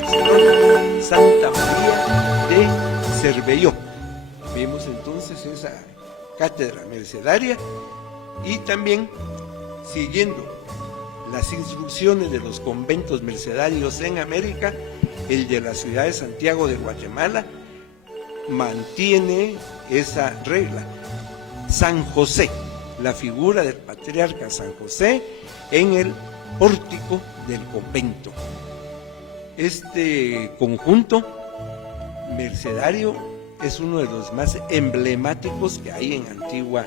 Barcelona, Santa María de Cervelló. Vemos entonces esa cátedra mercedaria, y también, siguiendo las instrucciones de los conventos mercedarios en América, el de la ciudad de Santiago de Guatemala mantiene esa regla. San José, la figura del patriarca San José en el pórtico del convento. Este conjunto mercedario es uno de los más emblemáticos que hay en Antigua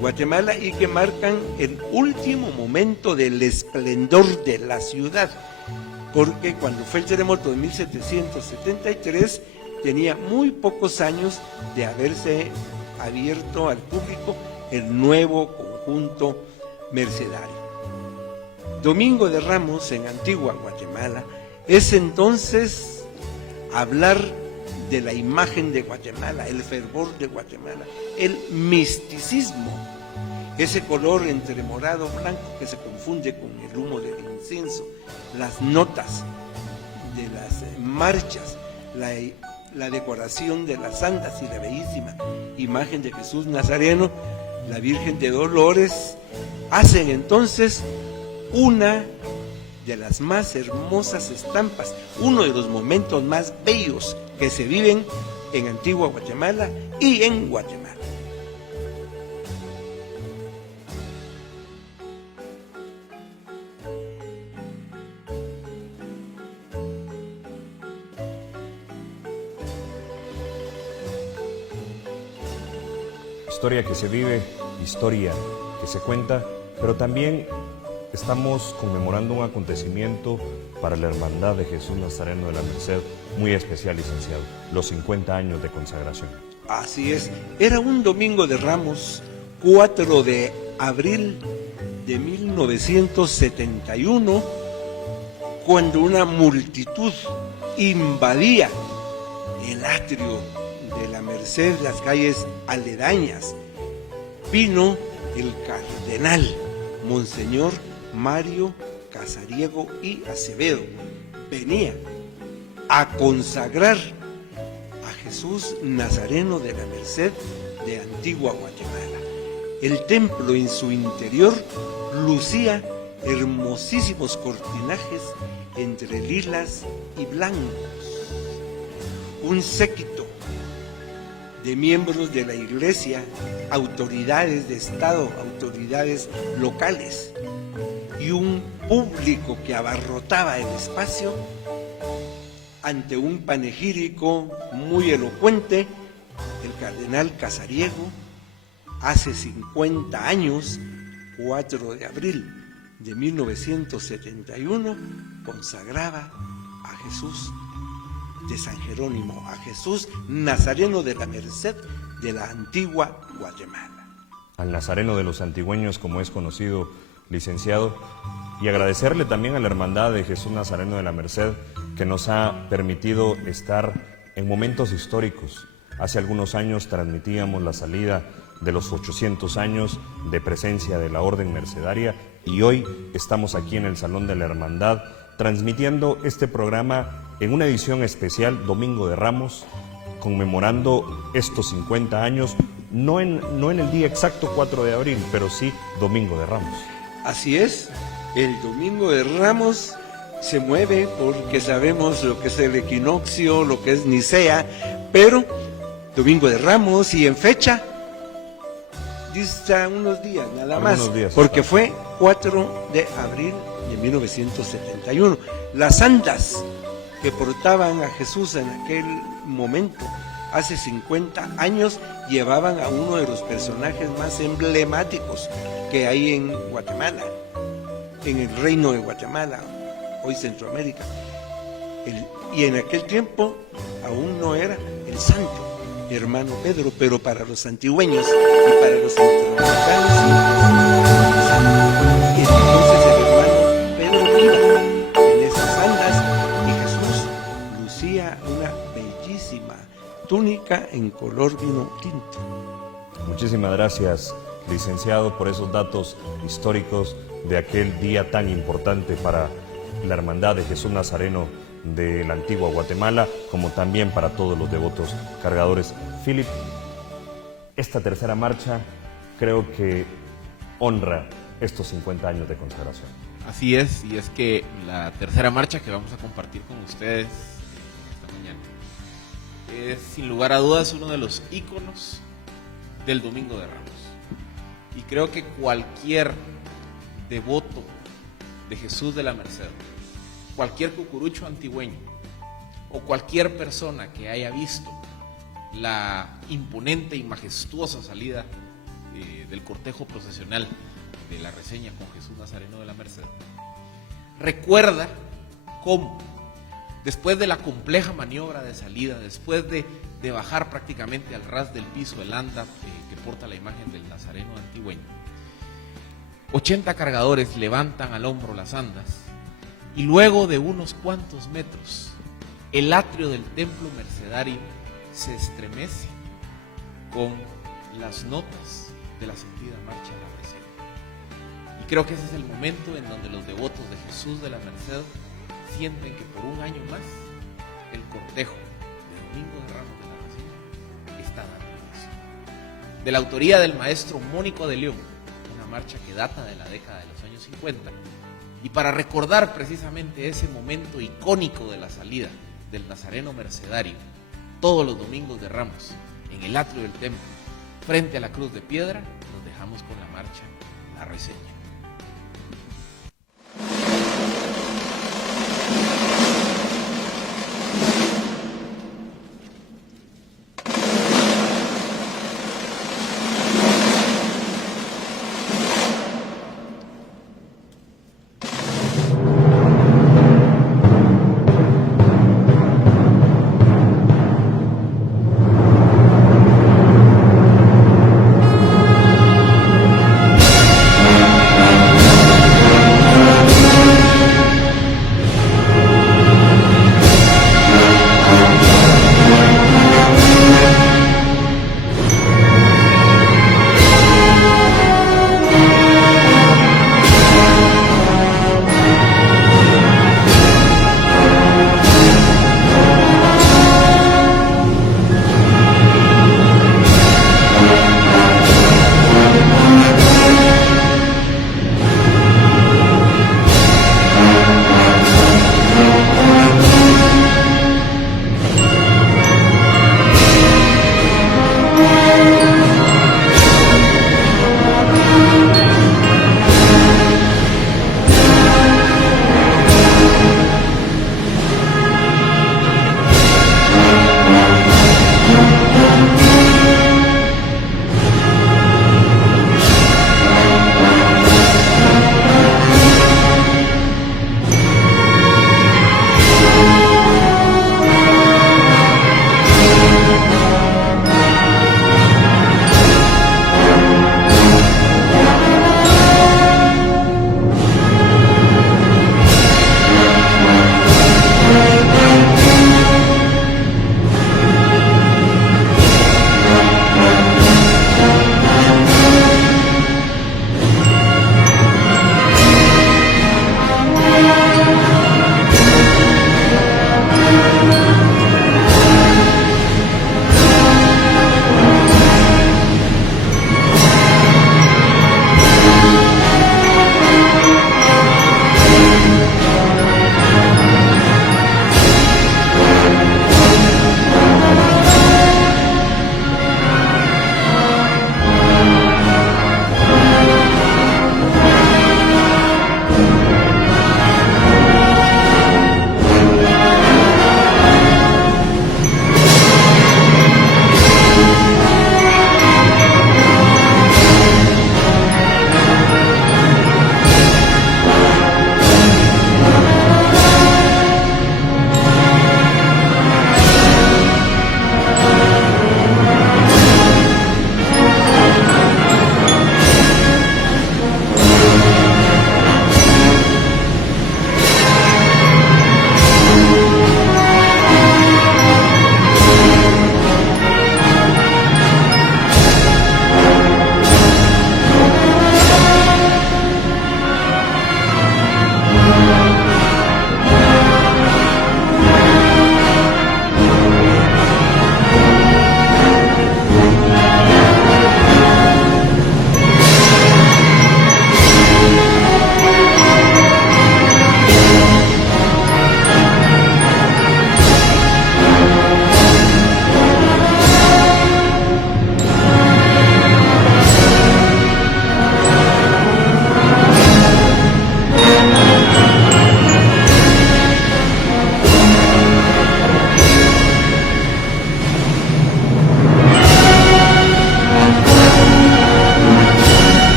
Guatemala y que marcan el último momento del esplendor de la ciudad, porque cuando fue el terremoto de 1773 tenía muy pocos años de haberse abierto al público el nuevo conjunto mercedario. Domingo de Ramos en Antigua Guatemala es entonces hablar de la imagen de Guatemala, el fervor de Guatemala, el misticismo, ese color entre morado y blanco que se confunde con el humo del incienso, las notas de las marchas, la decoración de las andas y la bellísima imagen de Jesús Nazareno, la Virgen de Dolores, hacen entonces una de las más hermosas estampas, uno de los momentos más bellos que se viven en Antigua Guatemala y en Guatemala. Historia que se vive, historia que se cuenta, pero también estamos conmemorando un acontecimiento para la Hermandad de Jesús Nazareno de la Merced muy especial, licenciado, los 50 años de consagración. Así es, era un domingo de Ramos, 4 de abril de 1971, cuando una multitud invadía el atrio de la Merced, las calles aledañas. Vino el cardenal Monseñor Mario Casariego y Acevedo. Venía a consagrar a Jesús Nazareno de la Merced de Antigua Guatemala. El templo en su interior lucía hermosísimos cortinajes entre lilas y blancos. Un séquito de miembros de la iglesia, autoridades de Estado, autoridades locales y un público que abarrotaba el espacio ante un panegírico muy elocuente. El cardenal Casariego, hace 50 años, 4 de abril de 1971, consagraba a Jesús de San Jerónimo, a Jesús Nazareno de la Merced de la Antigua Guatemala. Al Nazareno de los Antigüeños, como es conocido, licenciado, y agradecerle también a la Hermandad de Jesús Nazareno de la Merced que nos ha permitido estar en momentos históricos. Hace algunos años transmitíamos la salida de los 800 años de presencia de la Orden Mercedaria y hoy estamos aquí en el Salón de la Hermandad transmitiendo este programa en una edición especial, Domingo de Ramos, conmemorando estos 50 años, no en el día exacto 4 de abril, pero sí Domingo de Ramos. Así es, el Domingo de Ramos se mueve porque sabemos lo que es el equinoccio, lo que es Nicea, pero Domingo de Ramos y en fecha, dista unos días nada más, porque fue 4 de abril de 1971. Las andas que portaban a Jesús en aquel momento, hace 50 años, llevaban a uno de los personajes más emblemáticos que hay en Guatemala, en el reino de Guatemala, hoy Centroamérica. Y en aquel tiempo aún no era el santo hermano Pedro, pero para los antigüeños y para los centroamericanos, y entonces el hermano Pedro iba en esas andas y Jesús lucía una bellísima túnica en color vino tinto. Muchísimas gracias, licenciado, por esos datos históricos de aquel día tan importante para la Hermandad de Jesús Nazareno de la Antigua Guatemala, como también para todos los devotos cargadores. Philip, esta tercera marcha creo que honra estos 50 años de consagración. Así es, y es que la tercera marcha que vamos a compartir con ustedes esta mañana es sin lugar a dudas uno de los íconos del Domingo de Ramos. Y creo que cualquier devoto de Jesús de la Merced, cualquier cucurucho antigüeño o cualquier persona que haya visto la imponente y majestuosa salida del cortejo procesional de la reseña con Jesús Nazareno de la Merced, recuerda cómo, después de la compleja maniobra de salida, después de bajar prácticamente al ras del piso el anda que porta la imagen del Nazareno antigüeño, 80 cargadores levantan al hombro las andas y luego de unos cuantos metros el atrio del templo mercedario se estremece con las notas de la sentida marcha de la reseña. Y creo que ese es el momento en donde los devotos de Jesús de la Merced sienten que por un año más el cortejo de Domingo de Ramos de la Reseña está dando inicio. De la autoría del maestro Mónico de León, una marcha que data de la década de los años 50, y para recordar precisamente ese momento icónico de la salida del Nazareno Mercedario, todos los domingos de Ramos, en el atrio del templo, frente a la cruz de piedra, nos dejamos con la marcha La Reseña.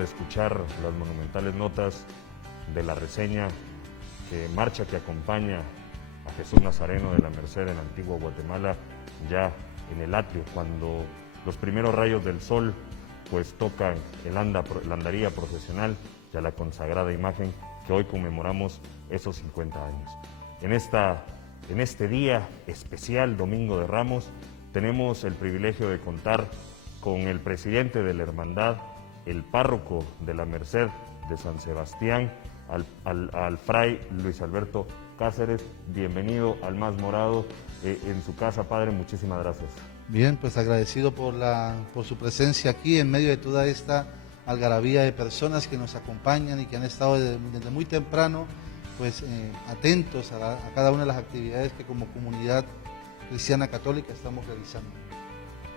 de escuchar las monumentales notas de la reseña marcha que acompaña a Jesús Nazareno de la Merced en Antigua Guatemala, ya en el atrio, cuando los primeros rayos del sol pues tocan la andaría procesional y a la consagrada imagen que hoy conmemoramos esos 50 años. En este día especial, Domingo de Ramos, tenemos el privilegio de contar con el presidente de la Hermandad, el párroco de la Merced de San Sebastián, al fray Luis Alberto Cáceres. Bienvenido al Más Morado en su casa, padre, muchísimas gracias. Bien, pues agradecido por su presencia aquí en medio de toda esta algarabía de personas que nos acompañan y que han estado desde muy temprano pues atentos a cada una de las actividades que como comunidad cristiana católica estamos realizando.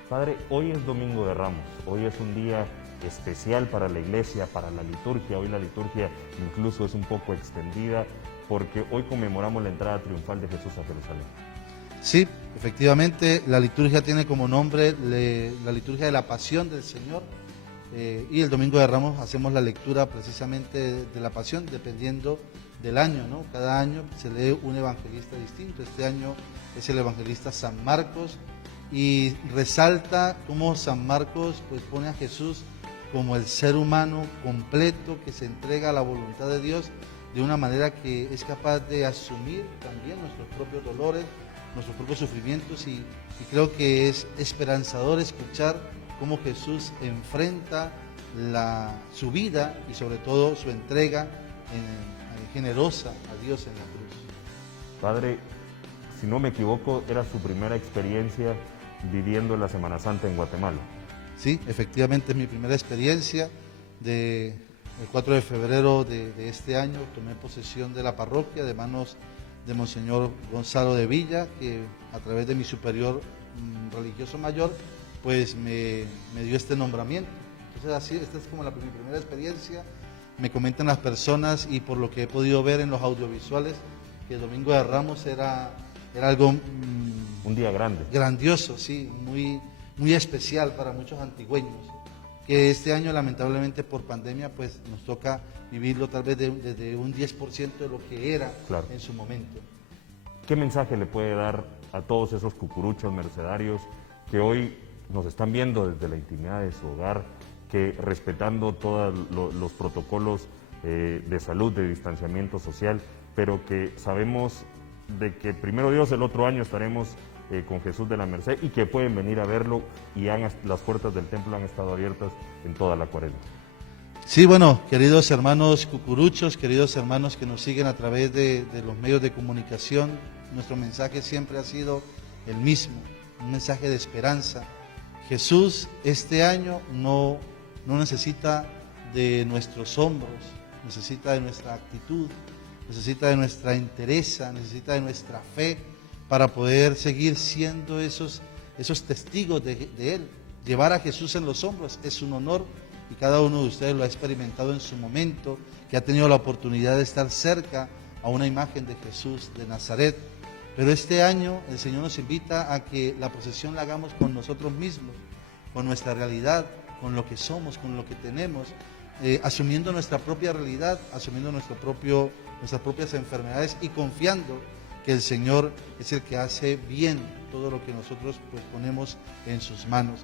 Padre, hoy es Domingo de Ramos, hoy es un día especial para la iglesia, para la liturgia. Hoy la liturgia incluso es un poco extendida porque hoy conmemoramos la entrada triunfal de Jesús a Jerusalén. Sí, efectivamente, la liturgia tiene como nombre la liturgia de la Pasión del Señor, y el Domingo de Ramos hacemos la lectura precisamente de la Pasión dependiendo del año, ¿no? Cada año se lee un evangelista distinto. Este año es el evangelista San Marcos y resalta cómo San Marcos pues pone a Jesús como el ser humano completo que se entrega a la voluntad de Dios de una manera que es capaz de asumir también nuestros propios dolores, nuestros propios sufrimientos, y creo que es esperanzador escuchar cómo Jesús enfrenta su vida y sobre todo su entrega generosa a Dios en la cruz. Padre, si no me equivoco, era su primera experiencia viviendo la Semana Santa en Guatemala. Sí, efectivamente es mi primera experiencia. El 4 de febrero de este año tomé posesión de la parroquia de manos de Monseñor Gonzalo de Villa, que a través de mi superior religioso mayor, pues me dio este nombramiento. Entonces así, esta es como mi primera experiencia. Me comentan las personas y por lo que he podido ver en los audiovisuales, que el Domingo de Ramos era algo un día grande, grandioso, sí, muy especial para muchos antigüeños, que este año lamentablemente por pandemia pues nos toca vivirlo tal vez desde un 10% de lo que era claro en su momento. ¿Qué mensaje le puede dar a todos esos cucuruchos mercedarios que hoy nos están viendo desde la intimidad de su hogar, que respetando todos los protocolos de salud, de distanciamiento social, pero que sabemos de que primero Dios el otro año estaremos con Jesús de la Merced y que pueden venir a verlo y las puertas del templo han estado abiertas en toda la cuaresma? Sí, bueno, queridos hermanos cucuruchos, queridos hermanos que nos siguen a través de los medios de comunicación, nuestro mensaje siempre ha sido el mismo, un mensaje de esperanza. Jesús este año no necesita de nuestros hombros, necesita de nuestra actitud, necesita de nuestra entereza, necesita de nuestra fe para poder seguir siendo esos testigos de Él. Llevar a Jesús en los hombros es un honor y cada uno de ustedes lo ha experimentado en su momento, que ha tenido la oportunidad de estar cerca a una imagen de Jesús de Nazaret. Pero este año el Señor nos invita a que la procesión la hagamos con nosotros mismos, con nuestra realidad, con lo que somos, con lo que tenemos, asumiendo nuestra propia realidad, asumiendo nuestras propias enfermedades y confiando que el Señor es el que hace bien todo lo que nosotros pues, ponemos en sus manos.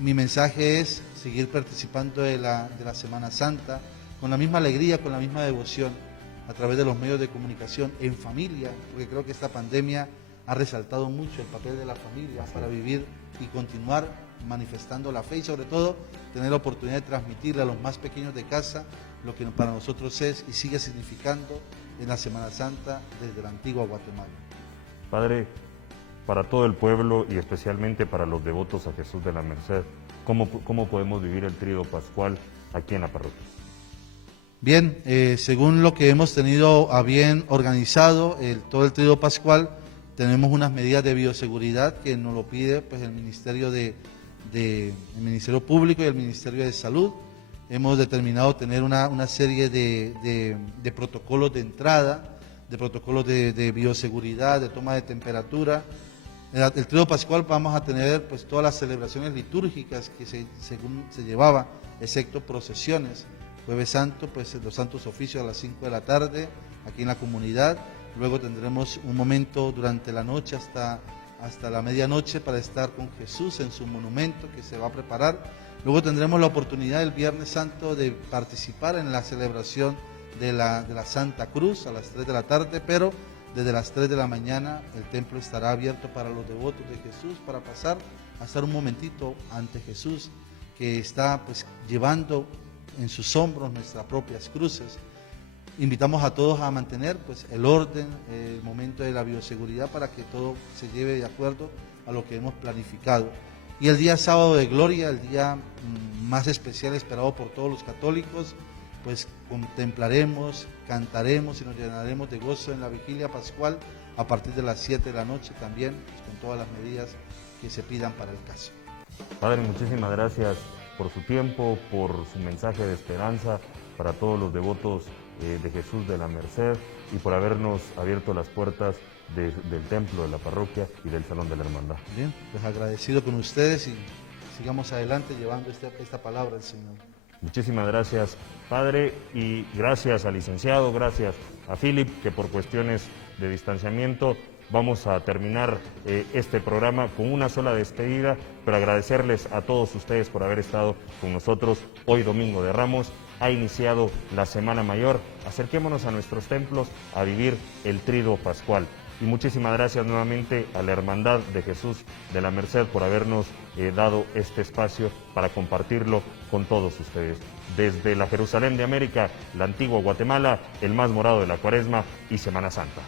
Mi mensaje es seguir participando de la Semana Santa con la misma alegría, con la misma devoción, a través de los medios de comunicación, en familia, porque creo que esta pandemia ha resaltado mucho el papel de la familia para vivir y continuar manifestando la fe y sobre todo tener la oportunidad de transmitirle a los más pequeños de casa lo que para nosotros es y sigue significando en la Semana Santa desde la antigua Guatemala. Padre, para todo el pueblo y especialmente para los devotos a Jesús de la Merced, ¿cómo podemos vivir el Tríodo Pascual aquí en la parroquia? Bien, según lo que hemos tenido a bien organizado, todo el Tríodo Pascual, tenemos unas medidas de bioseguridad que nos lo pide pues, el Ministerio el Ministerio Público y el Ministerio de Salud. Hemos determinado tener una serie de protocolos de entrada, de protocolos de bioseguridad, de toma de temperatura. el trío pascual vamos a tener pues todas las celebraciones litúrgicas que según se llevaba, excepto procesiones. Jueves Santo, pues los santos oficios a las 5 de la tarde, aquí en la comunidad. Luego tendremos un momento durante la noche hasta la medianoche para estar con Jesús en su monumento que se va a preparar. Luego tendremos la oportunidad el Viernes Santo de participar en la celebración de la Santa Cruz a las 3 de la tarde, pero desde las 3 de la mañana el templo estará abierto para los devotos de Jesús, para pasar a estar un momentito ante Jesús, que está pues llevando en sus hombros nuestras propias cruces. Invitamos a todos a mantener pues el orden, el momento de la bioseguridad para que todo se lleve de acuerdo a lo que hemos planificado. Y el día sábado de gloria, el día más especial esperado por todos los católicos, pues contemplaremos, cantaremos y nos llenaremos de gozo en la vigilia pascual a partir de las 7 de la noche también, pues, con todas las medidas que se pidan para el caso. Padre, muchísimas gracias por su tiempo, por su mensaje de esperanza para todos los devotos de Jesús de la Merced y por habernos abierto las puertas del templo, de la parroquia y del Salón de la Hermandad. Bien, pues agradecido con ustedes y sigamos adelante llevando esta palabra al Señor. Muchísimas gracias, Padre, y gracias al licenciado, gracias a Philip, que por cuestiones de distanciamiento vamos a terminar este programa con una sola despedida, pero agradecerles a todos ustedes por haber estado con nosotros hoy Domingo de Ramos. Ha iniciado la Semana Mayor, acerquémonos a nuestros templos a vivir el Tríduo Pascual. Y muchísimas gracias nuevamente a la Hermandad de Jesús de la Merced por habernos dado este espacio para compartirlo con todos ustedes. Desde la Jerusalén de América, la antigua Guatemala, el más morado de la Cuaresma y Semana Santa.